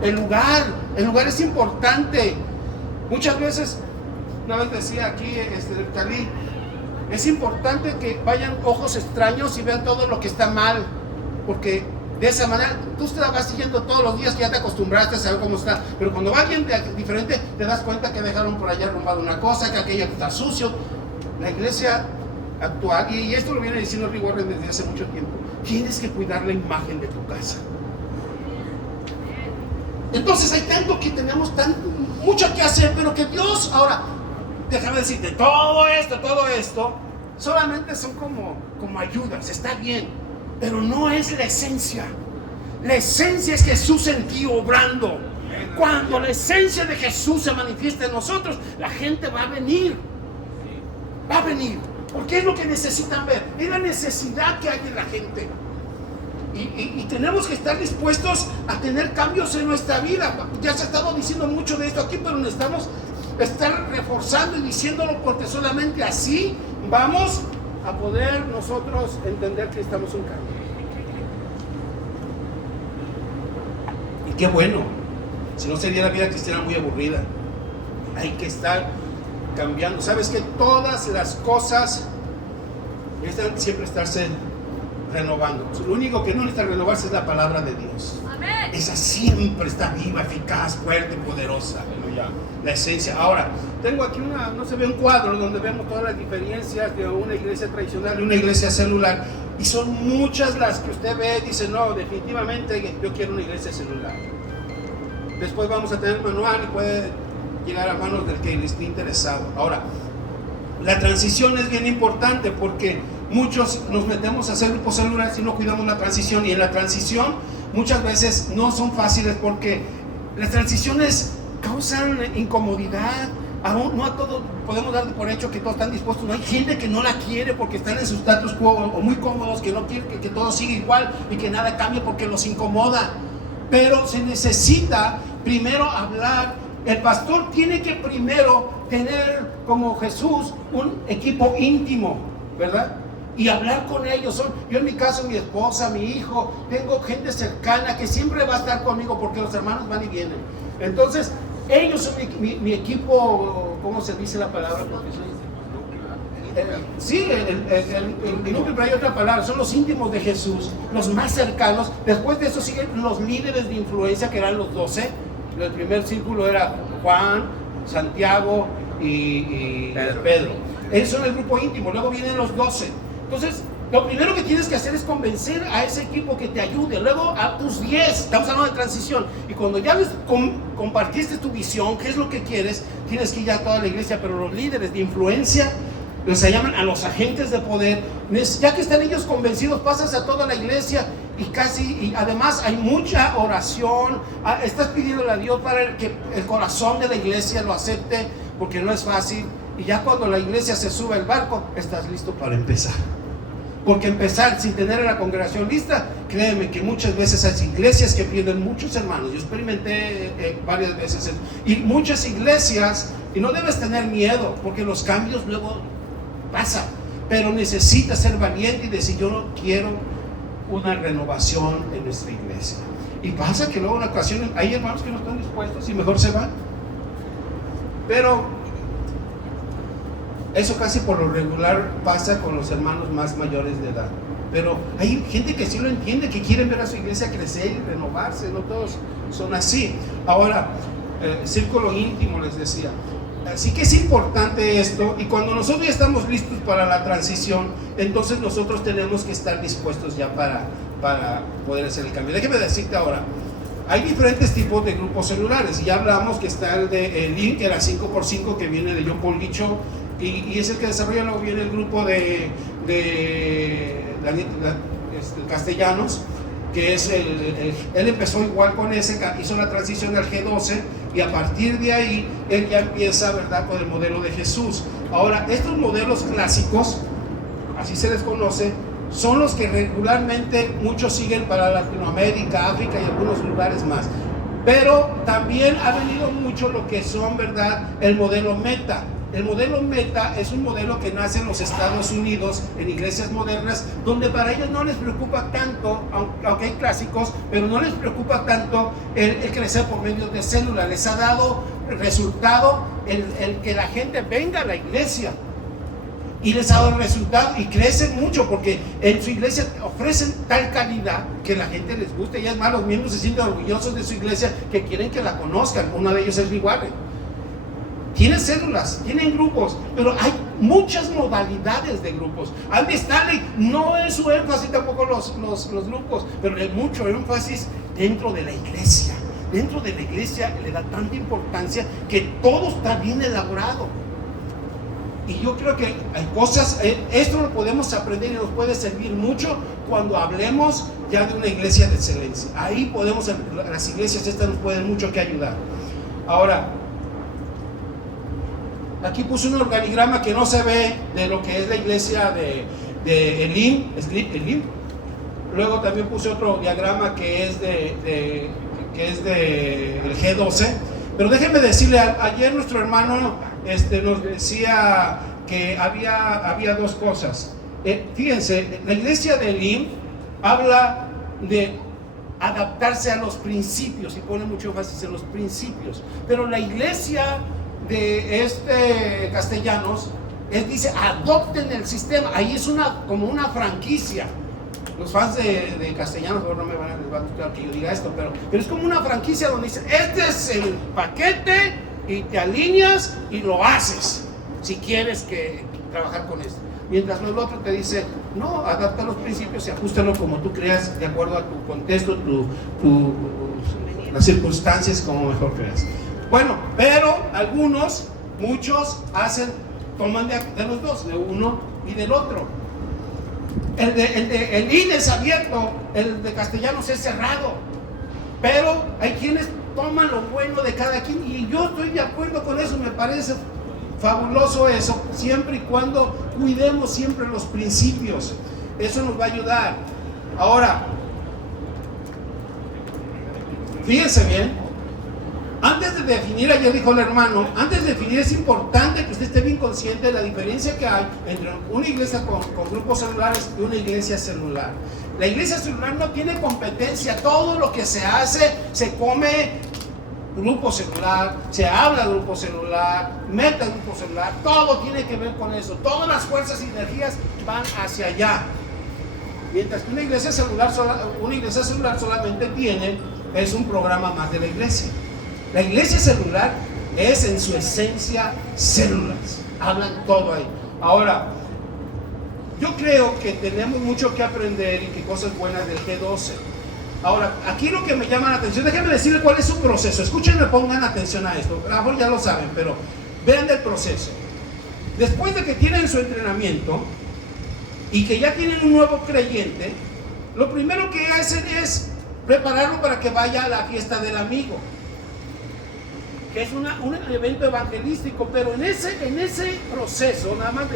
el lugar es importante. Muchas veces, una vez decía aquí Talí, es importante que vayan ojos extraños y vean todo lo que está mal, porque de esa manera tú te la vas siguiendo todos los días, que ya te acostumbraste a saber cómo está, pero cuando va alguien diferente te das cuenta que dejaron por allá arrumbado una cosa, que aquello está sucio. La iglesia actual, y esto lo viene diciendo Rick Warren desde hace mucho tiempo, tienes que cuidar la imagen de tu casa. Entonces hay tanto que tenemos mucho que hacer, pero que Dios, ahora, déjame decirte, todo esto, solamente son como ayudas, está bien, pero no es la esencia. La esencia es Jesús en ti obrando. Cuando la esencia de Jesús se manifiesta en nosotros, la gente va a venir. Porque es lo que necesitan ver, es la necesidad que hay en la gente. Y tenemos que estar dispuestos a tener cambios en nuestra vida. Ya se ha estado diciendo mucho de esto aquí, pero necesitamos estar reforzando y diciéndolo, porque solamente así vamos a poder nosotros entender que estamos en cambio. Y qué bueno, si no sería la vida cristiana muy aburrida. Hay que estar cambiando. Sabes que todas las cosas necesitan siempre estarse renovando. Lo único que no necesita renovarse es la palabra de Dios. Amén. Esa siempre está viva, eficaz, fuerte, poderosa. La esencia. Ahora, tengo aquí no se ve un cuadro donde vemos todas las diferencias de una iglesia tradicional y una iglesia celular. Y son muchas las que usted ve y dice, no, definitivamente yo quiero una iglesia celular. Después vamos a tener manual y puede llegar a manos del que le esté interesado. Ahora, la transición es bien importante, porque muchos nos metemos a hacer grupos celulares y no cuidamos la transición, y en la transición muchas veces no son fáciles, porque las transiciones causan incomodidad. No a todos podemos dar por hecho que todos están dispuestos. No, hay gente que no la quiere porque están en su status quo o muy cómodos, que no quieren que todo siga igual y que nada cambie porque los incomoda. Pero se necesita primero hablar. El pastor tiene que primero tener, como Jesús, un equipo íntimo, ¿verdad? Y hablar con ellos. Yo en mi caso, mi esposa, mi hijo, tengo gente cercana que siempre va a estar conmigo, porque los hermanos van y vienen. Entonces, ellos son mi equipo. ¿Cómo se dice la palabra, profesor? Sí, el núcleo, pero hay otra palabra. Son los íntimos de Jesús, los más cercanos. Después de eso siguen los líderes de influencia, que eran los 12. El primer círculo era Juan, Santiago y Pedro. Ellos son el grupo íntimo. Luego vienen los 12. Entonces, lo primero que tienes que hacer es convencer a ese equipo que te ayude. Luego a tus 10, estamos hablando de transición. Y cuando ya les compartiste tu visión, qué es lo que quieres, tienes que ir a toda la iglesia. Pero los líderes de influencia, se llaman a los agentes de poder. Ya que están ellos convencidos, pasas a toda la iglesia y además hay mucha oración. Estás pidiéndole a Dios para que el corazón de la iglesia lo acepte, porque no es fácil. Y ya cuando la iglesia se sube al barco, estás listo para empezar. Porque empezar sin tener a la congregación lista, créeme que muchas veces hay iglesias que pierden muchos hermanos. Yo experimenté varias veces y muchas iglesias, y no debes tener miedo, porque los cambios luego pasan, pero necesitas ser valiente y decir, yo no quiero una renovación en nuestra iglesia. Y pasa que luego en ocasiones hay hermanos que no están dispuestos y mejor se van. Pero eso casi por lo regular pasa con los hermanos más mayores de edad. Pero hay gente que sí lo entiende, que quieren ver a su iglesia crecer y renovarse. No todos son así. Ahora, círculo íntimo, les decía. Así que es importante esto, y cuando nosotros ya estamos listos para la transición, entonces nosotros tenemos que estar dispuestos ya para poder hacer el cambio. Déjeme decirte ahora, hay diferentes tipos de grupos celulares. Ya hablamos que está el de Link, que era 5x5, que viene de John Paul Licho, y es el que desarrolla. Luego viene el grupo de Castellanos, que es él empezó igual con ese, hizo la transición al G12, y a partir de ahí él ya empieza, ¿verdad?, con el modelo de Jesús. Ahora, estos modelos clásicos, así se les conoce, son los que regularmente muchos siguen para Latinoamérica, África y algunos lugares más. Pero también ha venido mucho lo que son, ¿verdad?, el modelo Meta. El modelo Meta es un modelo que nace en los Estados Unidos, en iglesias modernas, donde para ellos no les preocupa tanto, aunque hay clásicos, pero no les preocupa tanto el crecer por medio de células. Les ha dado resultado el que la gente venga a la iglesia. Y les ha dado resultado y crecen mucho porque en su iglesia ofrecen tal calidad que la gente les gusta. Y es más, los miembros se sienten orgullosos de su iglesia, que quieren que la conozcan. Uno de ellos es Riguare. Tienen células, tienen grupos, pero hay muchas modalidades de grupos. Andy Stanley no es su énfasis tampoco los grupos, pero hay mucho énfasis dentro de la iglesia. Dentro de la iglesia le da tanta importancia que todo está bien elaborado. Y yo creo que hay cosas, esto lo podemos aprender y nos puede servir mucho cuando hablemos ya de una iglesia de excelencia. Ahí podemos, las iglesias estas nos pueden mucho que ayudar. Ahora, aquí puse un organigrama que no se ve de lo que es la iglesia de Elim. Luego también puse otro diagrama que es de el G12. Pero déjenme decirle, ayer nuestro hermano nos decía que había dos cosas. Fíjense, la iglesia de Elim habla de adaptarse a los principios y pone mucho énfasis en los principios. Pero la iglesia de Castellanos, él dice, adopten el sistema. Ahí es como una franquicia. Los fans de Castellanos no me van a gustar que yo diga esto, pero es como una franquicia donde dicen, este es el paquete y te alineas y lo haces si quieres trabajar con esto. Mientras el otro te dice, no, adapta los principios y ajustalo como tú creas, de acuerdo a tu contexto, las circunstancias, como mejor creas. Bueno, pero muchos toman de los dos, de uno y del otro. El INE es abierto, el de Castellanos es cerrado, pero hay quienes toman lo bueno de cada quien y yo estoy de acuerdo con eso, me parece fabuloso eso, siempre y cuando cuidemos siempre los principios, eso nos va a ayudar. Ahora, fíjense bien. Antes de definir, ayer dijo el hermano, antes de definir es importante que usted esté bien consciente de la diferencia que hay entre una iglesia con grupos celulares y una iglesia celular. La iglesia celular no tiene competencia, todo lo que se hace, se come grupo celular, se habla de grupo celular, meta grupo celular, todo tiene que ver con eso, todas las fuerzas y energías van hacia allá. Mientras que una iglesia celular solamente es un programa más de la iglesia. La iglesia celular es en su esencia células, hablan todo ahí. Ahora, yo creo que tenemos mucho que aprender y que cosas buenas del G12. Ahora, aquí lo que me llama la atención, déjenme decirles cuál es su proceso. Escúchenme, pongan atención a esto. A lo mejor ya lo saben, pero vean el proceso. Después de que tienen su entrenamiento y que ya tienen un nuevo creyente, lo primero que hacen es prepararlo para que vaya a la fiesta del amigo, que es un evento evangelístico, pero en ese proceso, nada más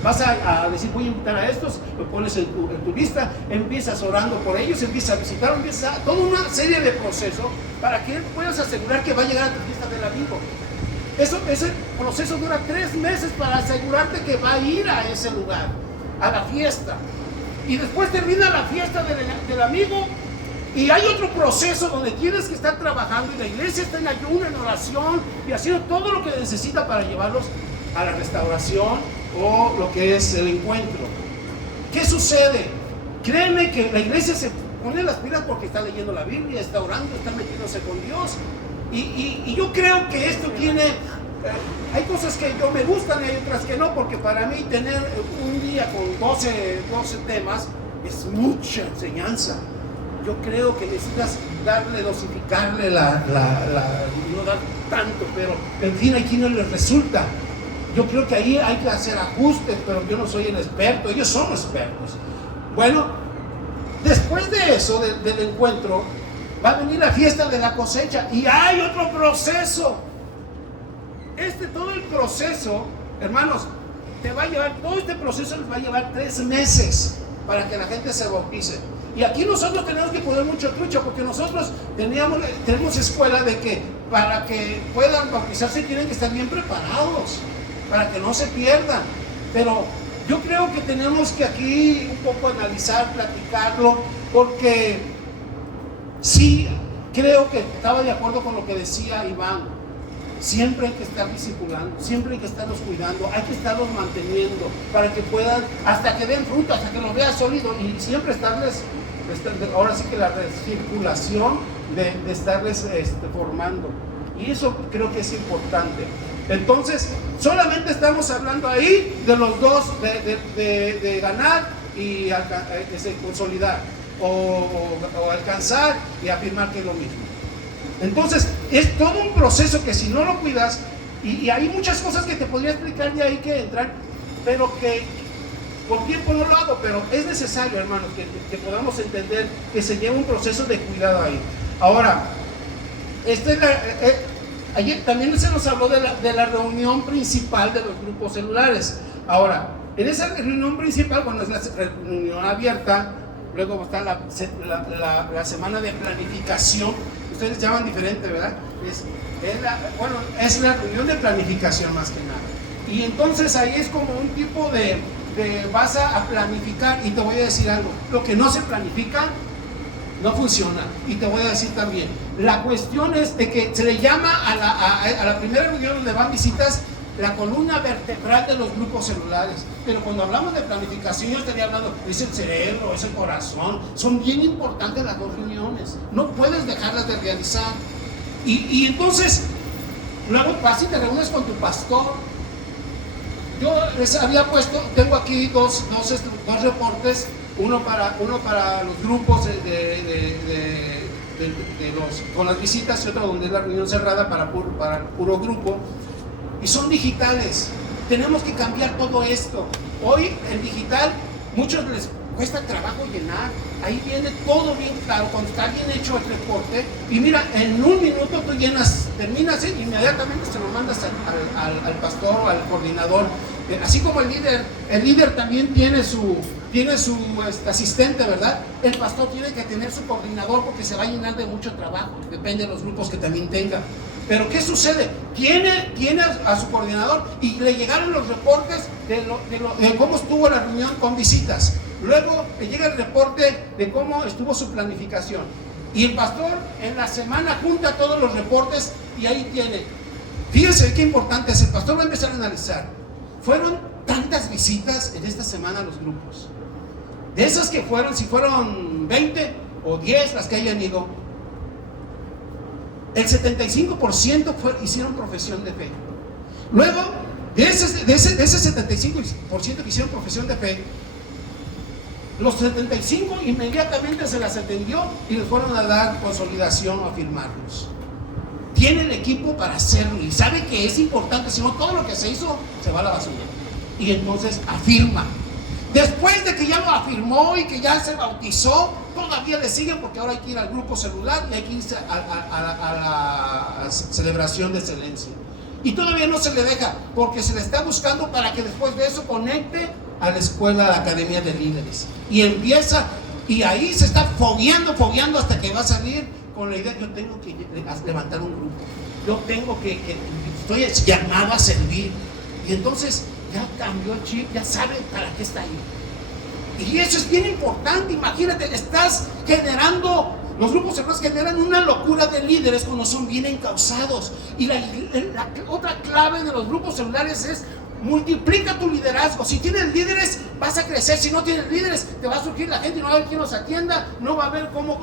vas a decir, voy a invitar a estos, lo pones en tu lista, empiezas orando por ellos, empiezas a visitar, toda una serie de procesos para que puedas asegurar que va a llegar a tu fiesta del amigo. Ese proceso dura 3 meses para asegurarte que va a ir a ese lugar, a la fiesta. Y después termina la fiesta del amigo. Y hay otro proceso donde tienes que estar trabajando y la iglesia está en ayuno, en oración y haciendo todo lo que necesita para llevarlos a la restauración o lo que es el encuentro. ¿Qué sucede? Créeme que la iglesia se pone las pilas porque está leyendo la Biblia, está orando, está metiéndose con Dios. Y yo creo que esto tiene... hay cosas que yo me gustan y hay otras que no, porque para mí tener un día con 12 temas es mucha enseñanza. Yo creo que necesitas dosificarle no dar tanto, pero en fin, hay quienes les resulta. Yo creo que ahí hay que hacer ajustes, pero yo no soy el experto, ellos son expertos. Bueno, después de eso, del encuentro, va a venir la fiesta de la cosecha y hay otro proceso. Todo el proceso, hermanos, todo este proceso les va a llevar 3 meses para que la gente se bautice. Y aquí nosotros tenemos que poner mucho trucho, porque nosotros tenemos escuela de que para que puedan bautizarse tienen que estar bien preparados, para que no se pierdan. Pero yo creo que tenemos que aquí un poco analizar, platicarlo, porque sí, creo que estaba de acuerdo con lo que decía Iván. Siempre hay que estar discipulando, siempre hay que estarlos cuidando, hay que estarlos manteniendo para que puedan, hasta que den fruto, hasta que los veas sólidos, y siempre estarles, ahora sí que la recirculación de estarles formando. Y eso creo que es importante. Entonces, solamente estamos hablando ahí de los dos, de ganar y consolidar, o alcanzar y afirmar que es lo mismo. Entonces, es todo un proceso que si no lo cuidas, y hay muchas cosas que te podría explicar de ahí que entran, pero que por tiempo no lo hago, pero es necesario, hermanos, que podamos entender que se lleva un proceso de cuidado ahí. Ahora, ayer también se nos habló de la reunión principal de los grupos celulares. Ahora, en esa reunión principal, bueno, es la reunión abierta, luego está la semana de planificación. Ustedes llaman diferente, ¿verdad? Es la reunión de planificación más que nada. Y entonces ahí es como un tipo de vas a planificar, y te voy a decir algo, lo que no se planifica no funciona. Y te voy a decir también, la cuestión es de que se le llama a la primera reunión donde van visitas la columna vertebral de los grupos celulares. Pero cuando hablamos de planificación, yo estaría hablando, es el cerebro, es el corazón. Son bien importantes las dos reuniones, no puedes dejarlas de realizar. Y entonces luego vas y te reúnes con tu pastor. Yo les había puesto, tengo aquí dos reportes, uno para los grupos con las visitas, y otro donde es la reunión cerrada para puro grupo. Y son digitales. Tenemos que cambiar todo esto. Hoy en digital, muchos les cuesta trabajo llenar. Ahí viene todo bien claro, cuando está bien hecho el reporte. Y mira, en un minuto tú llenas, terminas y inmediatamente se lo mandas al pastor o al coordinador. Así como el líder también tiene su asistente, ¿verdad? El pastor tiene que tener su coordinador porque se va a llenar de mucho trabajo. Depende de los grupos que también tenga. Pero ¿qué sucede? Tiene a su coordinador y le llegaron los reportes de cómo estuvo la reunión con visitas. Luego le llega el reporte de cómo estuvo su planificación. Y el pastor en la semana junta todos los reportes y ahí tiene. Fíjense qué importante es. El pastor va a empezar a analizar. Fueron tantas visitas en esta semana a los grupos. De esas que fueron, si fueron 20 o 10 las que hayan ido, el 75% hicieron profesión de fe. Luego, de ese 75% que hicieron profesión de fe, los 75 inmediatamente se las atendió y les fueron a dar consolidación o a firmarlos. Tiene el equipo para hacerlo y sabe que es importante, si no todo lo que se hizo se va a la basura. Y entonces afirma. Después de que ya lo afirmó y que ya se bautizó, todavía le siguen porque ahora hay que ir al grupo celular y hay que irse a la celebración de excelencia. Y todavía no se le deja porque se le está buscando para que después de eso conecte a la escuela, a la academia de líderes. Y empieza, y ahí se está fogueando hasta que va a salir con la idea, yo tengo que levantar un grupo. Yo tengo estoy llamado a servir. Y entonces ya cambió el chip, ya sabe para qué está ahí. Y eso es bien importante. Imagínate, estás generando, los grupos cerrados generan una locura de líderes cuando son bien encausados. Y la otra clave de los grupos celulares es multiplica tu liderazgo. Si tienes líderes, vas a crecer. Si no tienes líderes, te va a surgir la gente y no va a haber quien los atienda. No va a haber cómo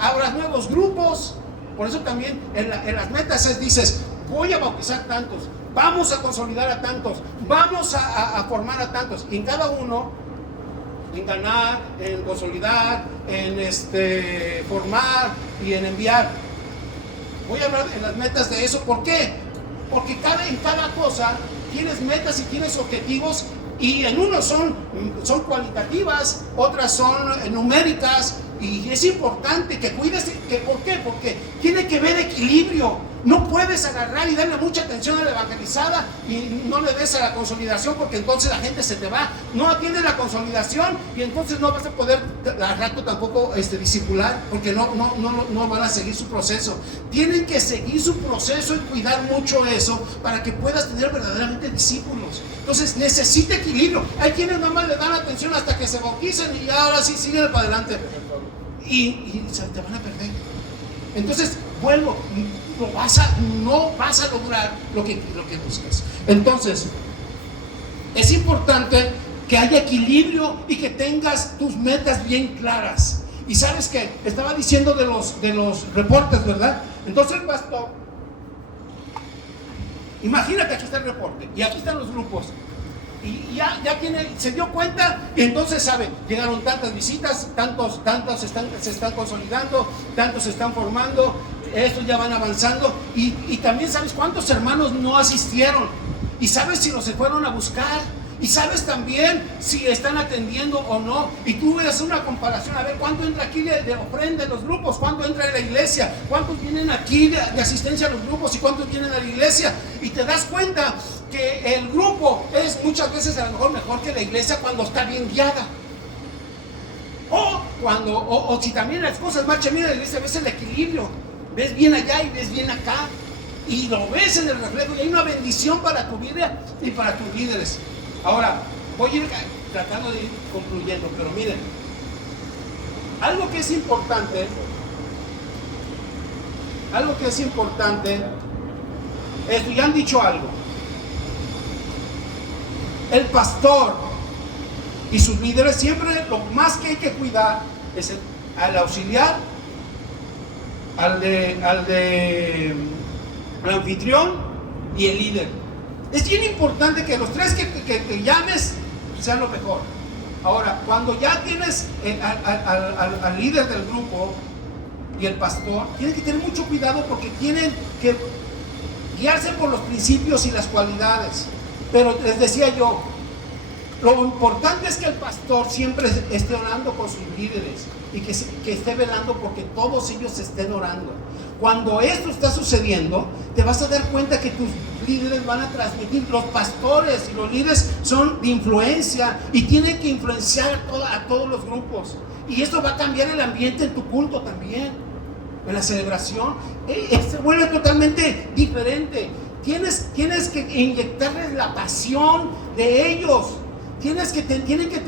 abras nuevos grupos. Por eso también en las metas dices, voy a bautizar tantos, vamos a consolidar a tantos, vamos a formar a tantos. Y en cada uno, en ganar, en consolidar, en formar y en enviar. Voy a hablar en las metas de eso. ¿Por qué? Porque en cada cosa tienes metas y tienes objetivos, y en unos son cualitativas, otras son numéricas, Y es importante que cuides, ¿por qué? Porque tiene que haber equilibrio. No puedes agarrar y darle mucha atención a la evangelizada y no le des a la consolidación, porque entonces la gente se te va. No atiendes la consolidación y entonces no vas a poder al rato tampoco discipular, porque no van a seguir su proceso. Tienen que seguir su proceso y cuidar mucho eso para que puedas tener verdaderamente discípulos. Entonces necesita equilibrio. Hay quienes nada más le dan atención hasta que se bautizan y ahora sí siguen para adelante y se te van a perder. Entonces vuelvo, no vas a lograr lo que buscas. Entonces es importante que haya equilibrio y que tengas tus metas bien claras. Y sabes que estaba diciendo de los reportes, ¿verdad? Entonces el pastor, imagínate, aquí está el reporte y aquí están los grupos. Y ya se dio cuenta y entonces sabe, llegaron tantas visitas, tantos se están consolidando, tantos se están formando, estos ya van avanzando y también sabes cuántos hermanos no asistieron y sabes si los se fueron a buscar y sabes también si están atendiendo o no, y tú ves una comparación, a ver cuánto entra aquí de ofrenda en los grupos, cuánto entra en la iglesia, cuántos vienen aquí de asistencia a los grupos y cuántos vienen a la iglesia, y te das cuenta que el grupo es muchas veces a lo mejor mejor que la iglesia cuando está bien guiada. O si también las cosas marchan bien en la iglesia, ves el equilibrio, ves bien allá y ves bien acá, y lo ves en el reflejo, y hay una bendición para tu vida y para tus líderes. Ahora, voy a ir tratando de ir concluyendo, pero miren, algo que es importante, esto ya han dicho algo. El pastor y sus líderes siempre lo más que hay que cuidar es al auxiliar, al anfitrión y el líder. Es bien importante que los tres que llames sean lo mejor. Ahora, cuando ya tienes al líder del grupo y el pastor, tienen que tener mucho cuidado porque tienen que guiarse por los principios y las cualidades. Pero les decía yo, lo importante es que el pastor siempre esté orando con sus líderes y que esté velando porque todos ellos estén orando. Cuando esto está sucediendo, te vas a dar cuenta que tus líderes van a transmitir. Los pastores y los líderes son de influencia y tienen que influenciar a todos los grupos. Y esto va a cambiar el ambiente en tu culto también, en la celebración. Se vuelve totalmente diferente. Tienes que inyectarles la pasión de ellos. Tienen que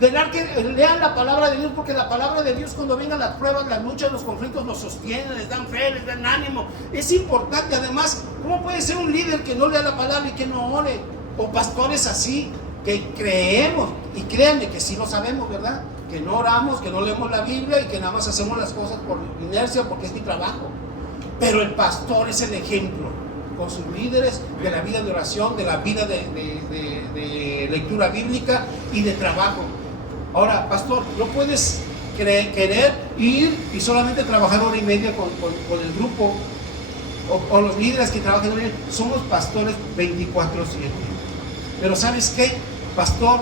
velar que lean la palabra de Dios, porque la palabra de Dios, cuando vengan las pruebas, las luchas, los conflictos, los sostienen, les dan fe, les dan ánimo. Es importante. Además, ¿cómo puede ser un líder que no lea la palabra y que no ore? O pastores así, que creemos, y créanme que sí lo sabemos, ¿verdad? Que no oramos, que no leemos la Biblia y que nada más hacemos las cosas por inercia, porque es mi trabajo. Pero el pastor es el ejemplo con sus líderes de la vida de oración, de la vida de lectura bíblica y de trabajo. Ahora, pastor, no puedes querer ir y solamente trabajar 1 hora y media con el grupo o los líderes que trabajan. Somos pastores 24/7. Pero ¿sabes qué, pastor?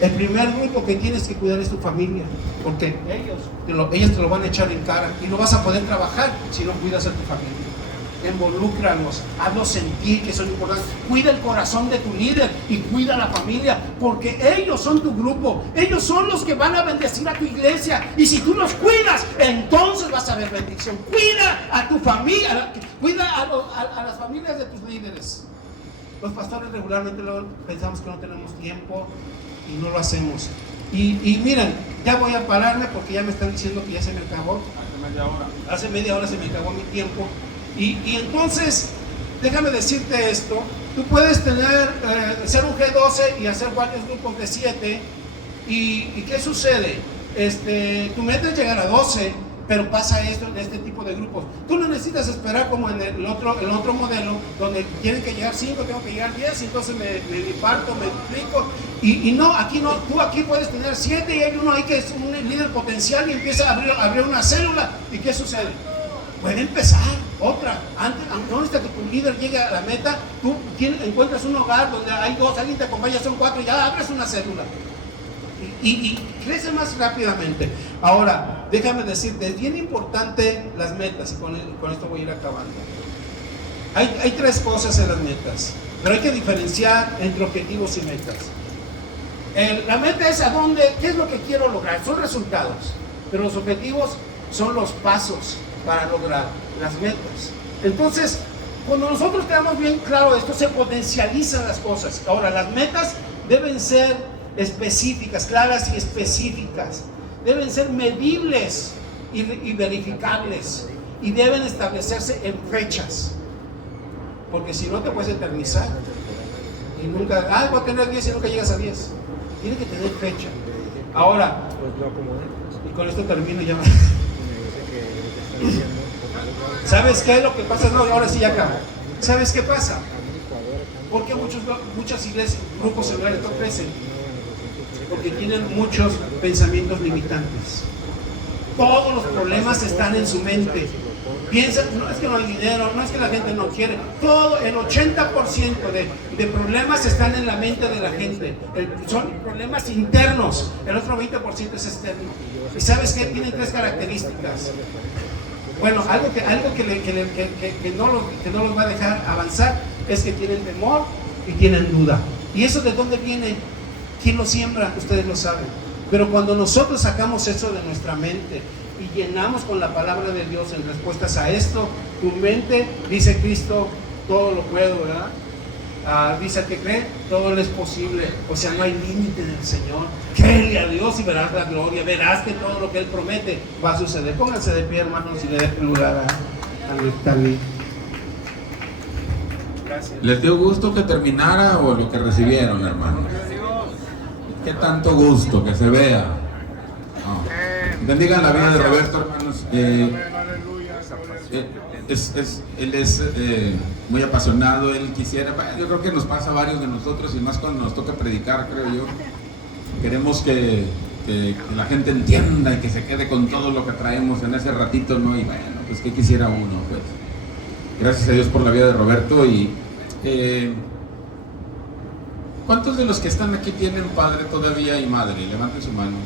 El primer grupo que tienes que cuidar es tu familia, porque ellos te lo van a echar en cara y no vas a poder trabajar si no cuidas a tu familia. Involúcralos, hazlos sentir que son importantes. Cuida el corazón de tu líder y cuida a la familia, porque ellos son tu grupo, ellos son los que van a bendecir a tu iglesia, y si tú los cuidas, entonces vas a ver bendición. Cuida a tu familia, cuida a las familias de tus líderes. Los pastores regularmente pensamos que no tenemos tiempo y no lo hacemos. Y miren, ya voy a pararme porque ya me están diciendo que ya se me acabó. Hace media hora se me acabó mi tiempo. Y entonces, déjame decirte esto: tú puedes ser un G12 y hacer varios grupos de 7. ¿Y qué sucede? Tu meta es llegar a 12, pero pasa esto en este tipo de grupos. Tú no necesitas esperar como en el otro modelo, donde tienen que llegar 5, tengo que llegar 10, y entonces me parto, me explico. Y no, tú aquí puedes tener 7 y hay uno ahí que es un líder potencial y empieza a abrir una célula. ¿Y qué sucede? Puede empezar otra. Antes de que tu líder llegue a la meta, tú encuentras un hogar donde hay 2, alguien te acompaña, son 4, y ya abres una célula. y crece más rápidamente. Ahora, déjame decirte, es bien importante las metas, y con esto voy a ir acabando. Hay tres cosas en las metas, pero hay que diferenciar entre objetivos y metas. La meta es a dónde, qué es lo que quiero lograr, son resultados, pero los objetivos son los pasos para lograr las metas. Entonces, cuando nosotros tenemos bien claro esto, se potencializan las cosas. Ahora, las metas deben ser específicas, claras y específicas, deben ser medibles y verificables, y deben establecerse en fechas, porque si no te puedes eternizar y nunca, voy a tener 10 y nunca llegas a 10. Tiene que tener fecha. Ahora, y con esto termino ya. ¿Sabes qué es lo que pasa? No, ahora sí ya acabo. ¿Sabes qué pasa? Porque muchas iglesias, grupos celulares no crecen, porque tienen muchos pensamientos limitantes. Todos los problemas están en su mente. Piensan, no es que no hay dinero, no es que la gente no quiere. Todo, el 80% de problemas están en la mente de la gente. Son problemas internos. El otro 20% es externo. ¿Y sabes qué? Tienen tres características. Bueno, algo que no los va a dejar avanzar es que tienen temor y tienen duda. ¿Y eso de dónde viene? ¿Quién lo siembra? Ustedes lo saben. Pero cuando nosotros sacamos eso de nuestra mente y llenamos con la palabra de Dios en respuestas a esto, tu mente, dice Cristo, todo lo puedo, ¿verdad? Dice el que cree, todo le es posible. O sea, no hay límite en el Señor. Créele a Dios y verás la gloria. Verás que todo lo que Él promete va a suceder. Pónganse de pie, hermanos, y le den lugar a Neftalí. Gracias. ¿Les dio gusto que terminara o lo que recibieron, hermanos? ¿Qué tanto gusto que se vea? No. Bendigan la vida de Roberto, hermanos. Él es muy apasionado, él quisiera, bueno, yo creo que nos pasa a varios de nosotros, y más cuando nos toca predicar, creo yo. Queremos que la gente entienda y que se quede con todo lo que traemos en ese ratito, ¿no? Y bueno, pues ¿qué quisiera uno? Pues gracias a Dios por la vida de Roberto. Y ¿cuántos de los que están aquí tienen padre todavía y madre? Levanten su mano.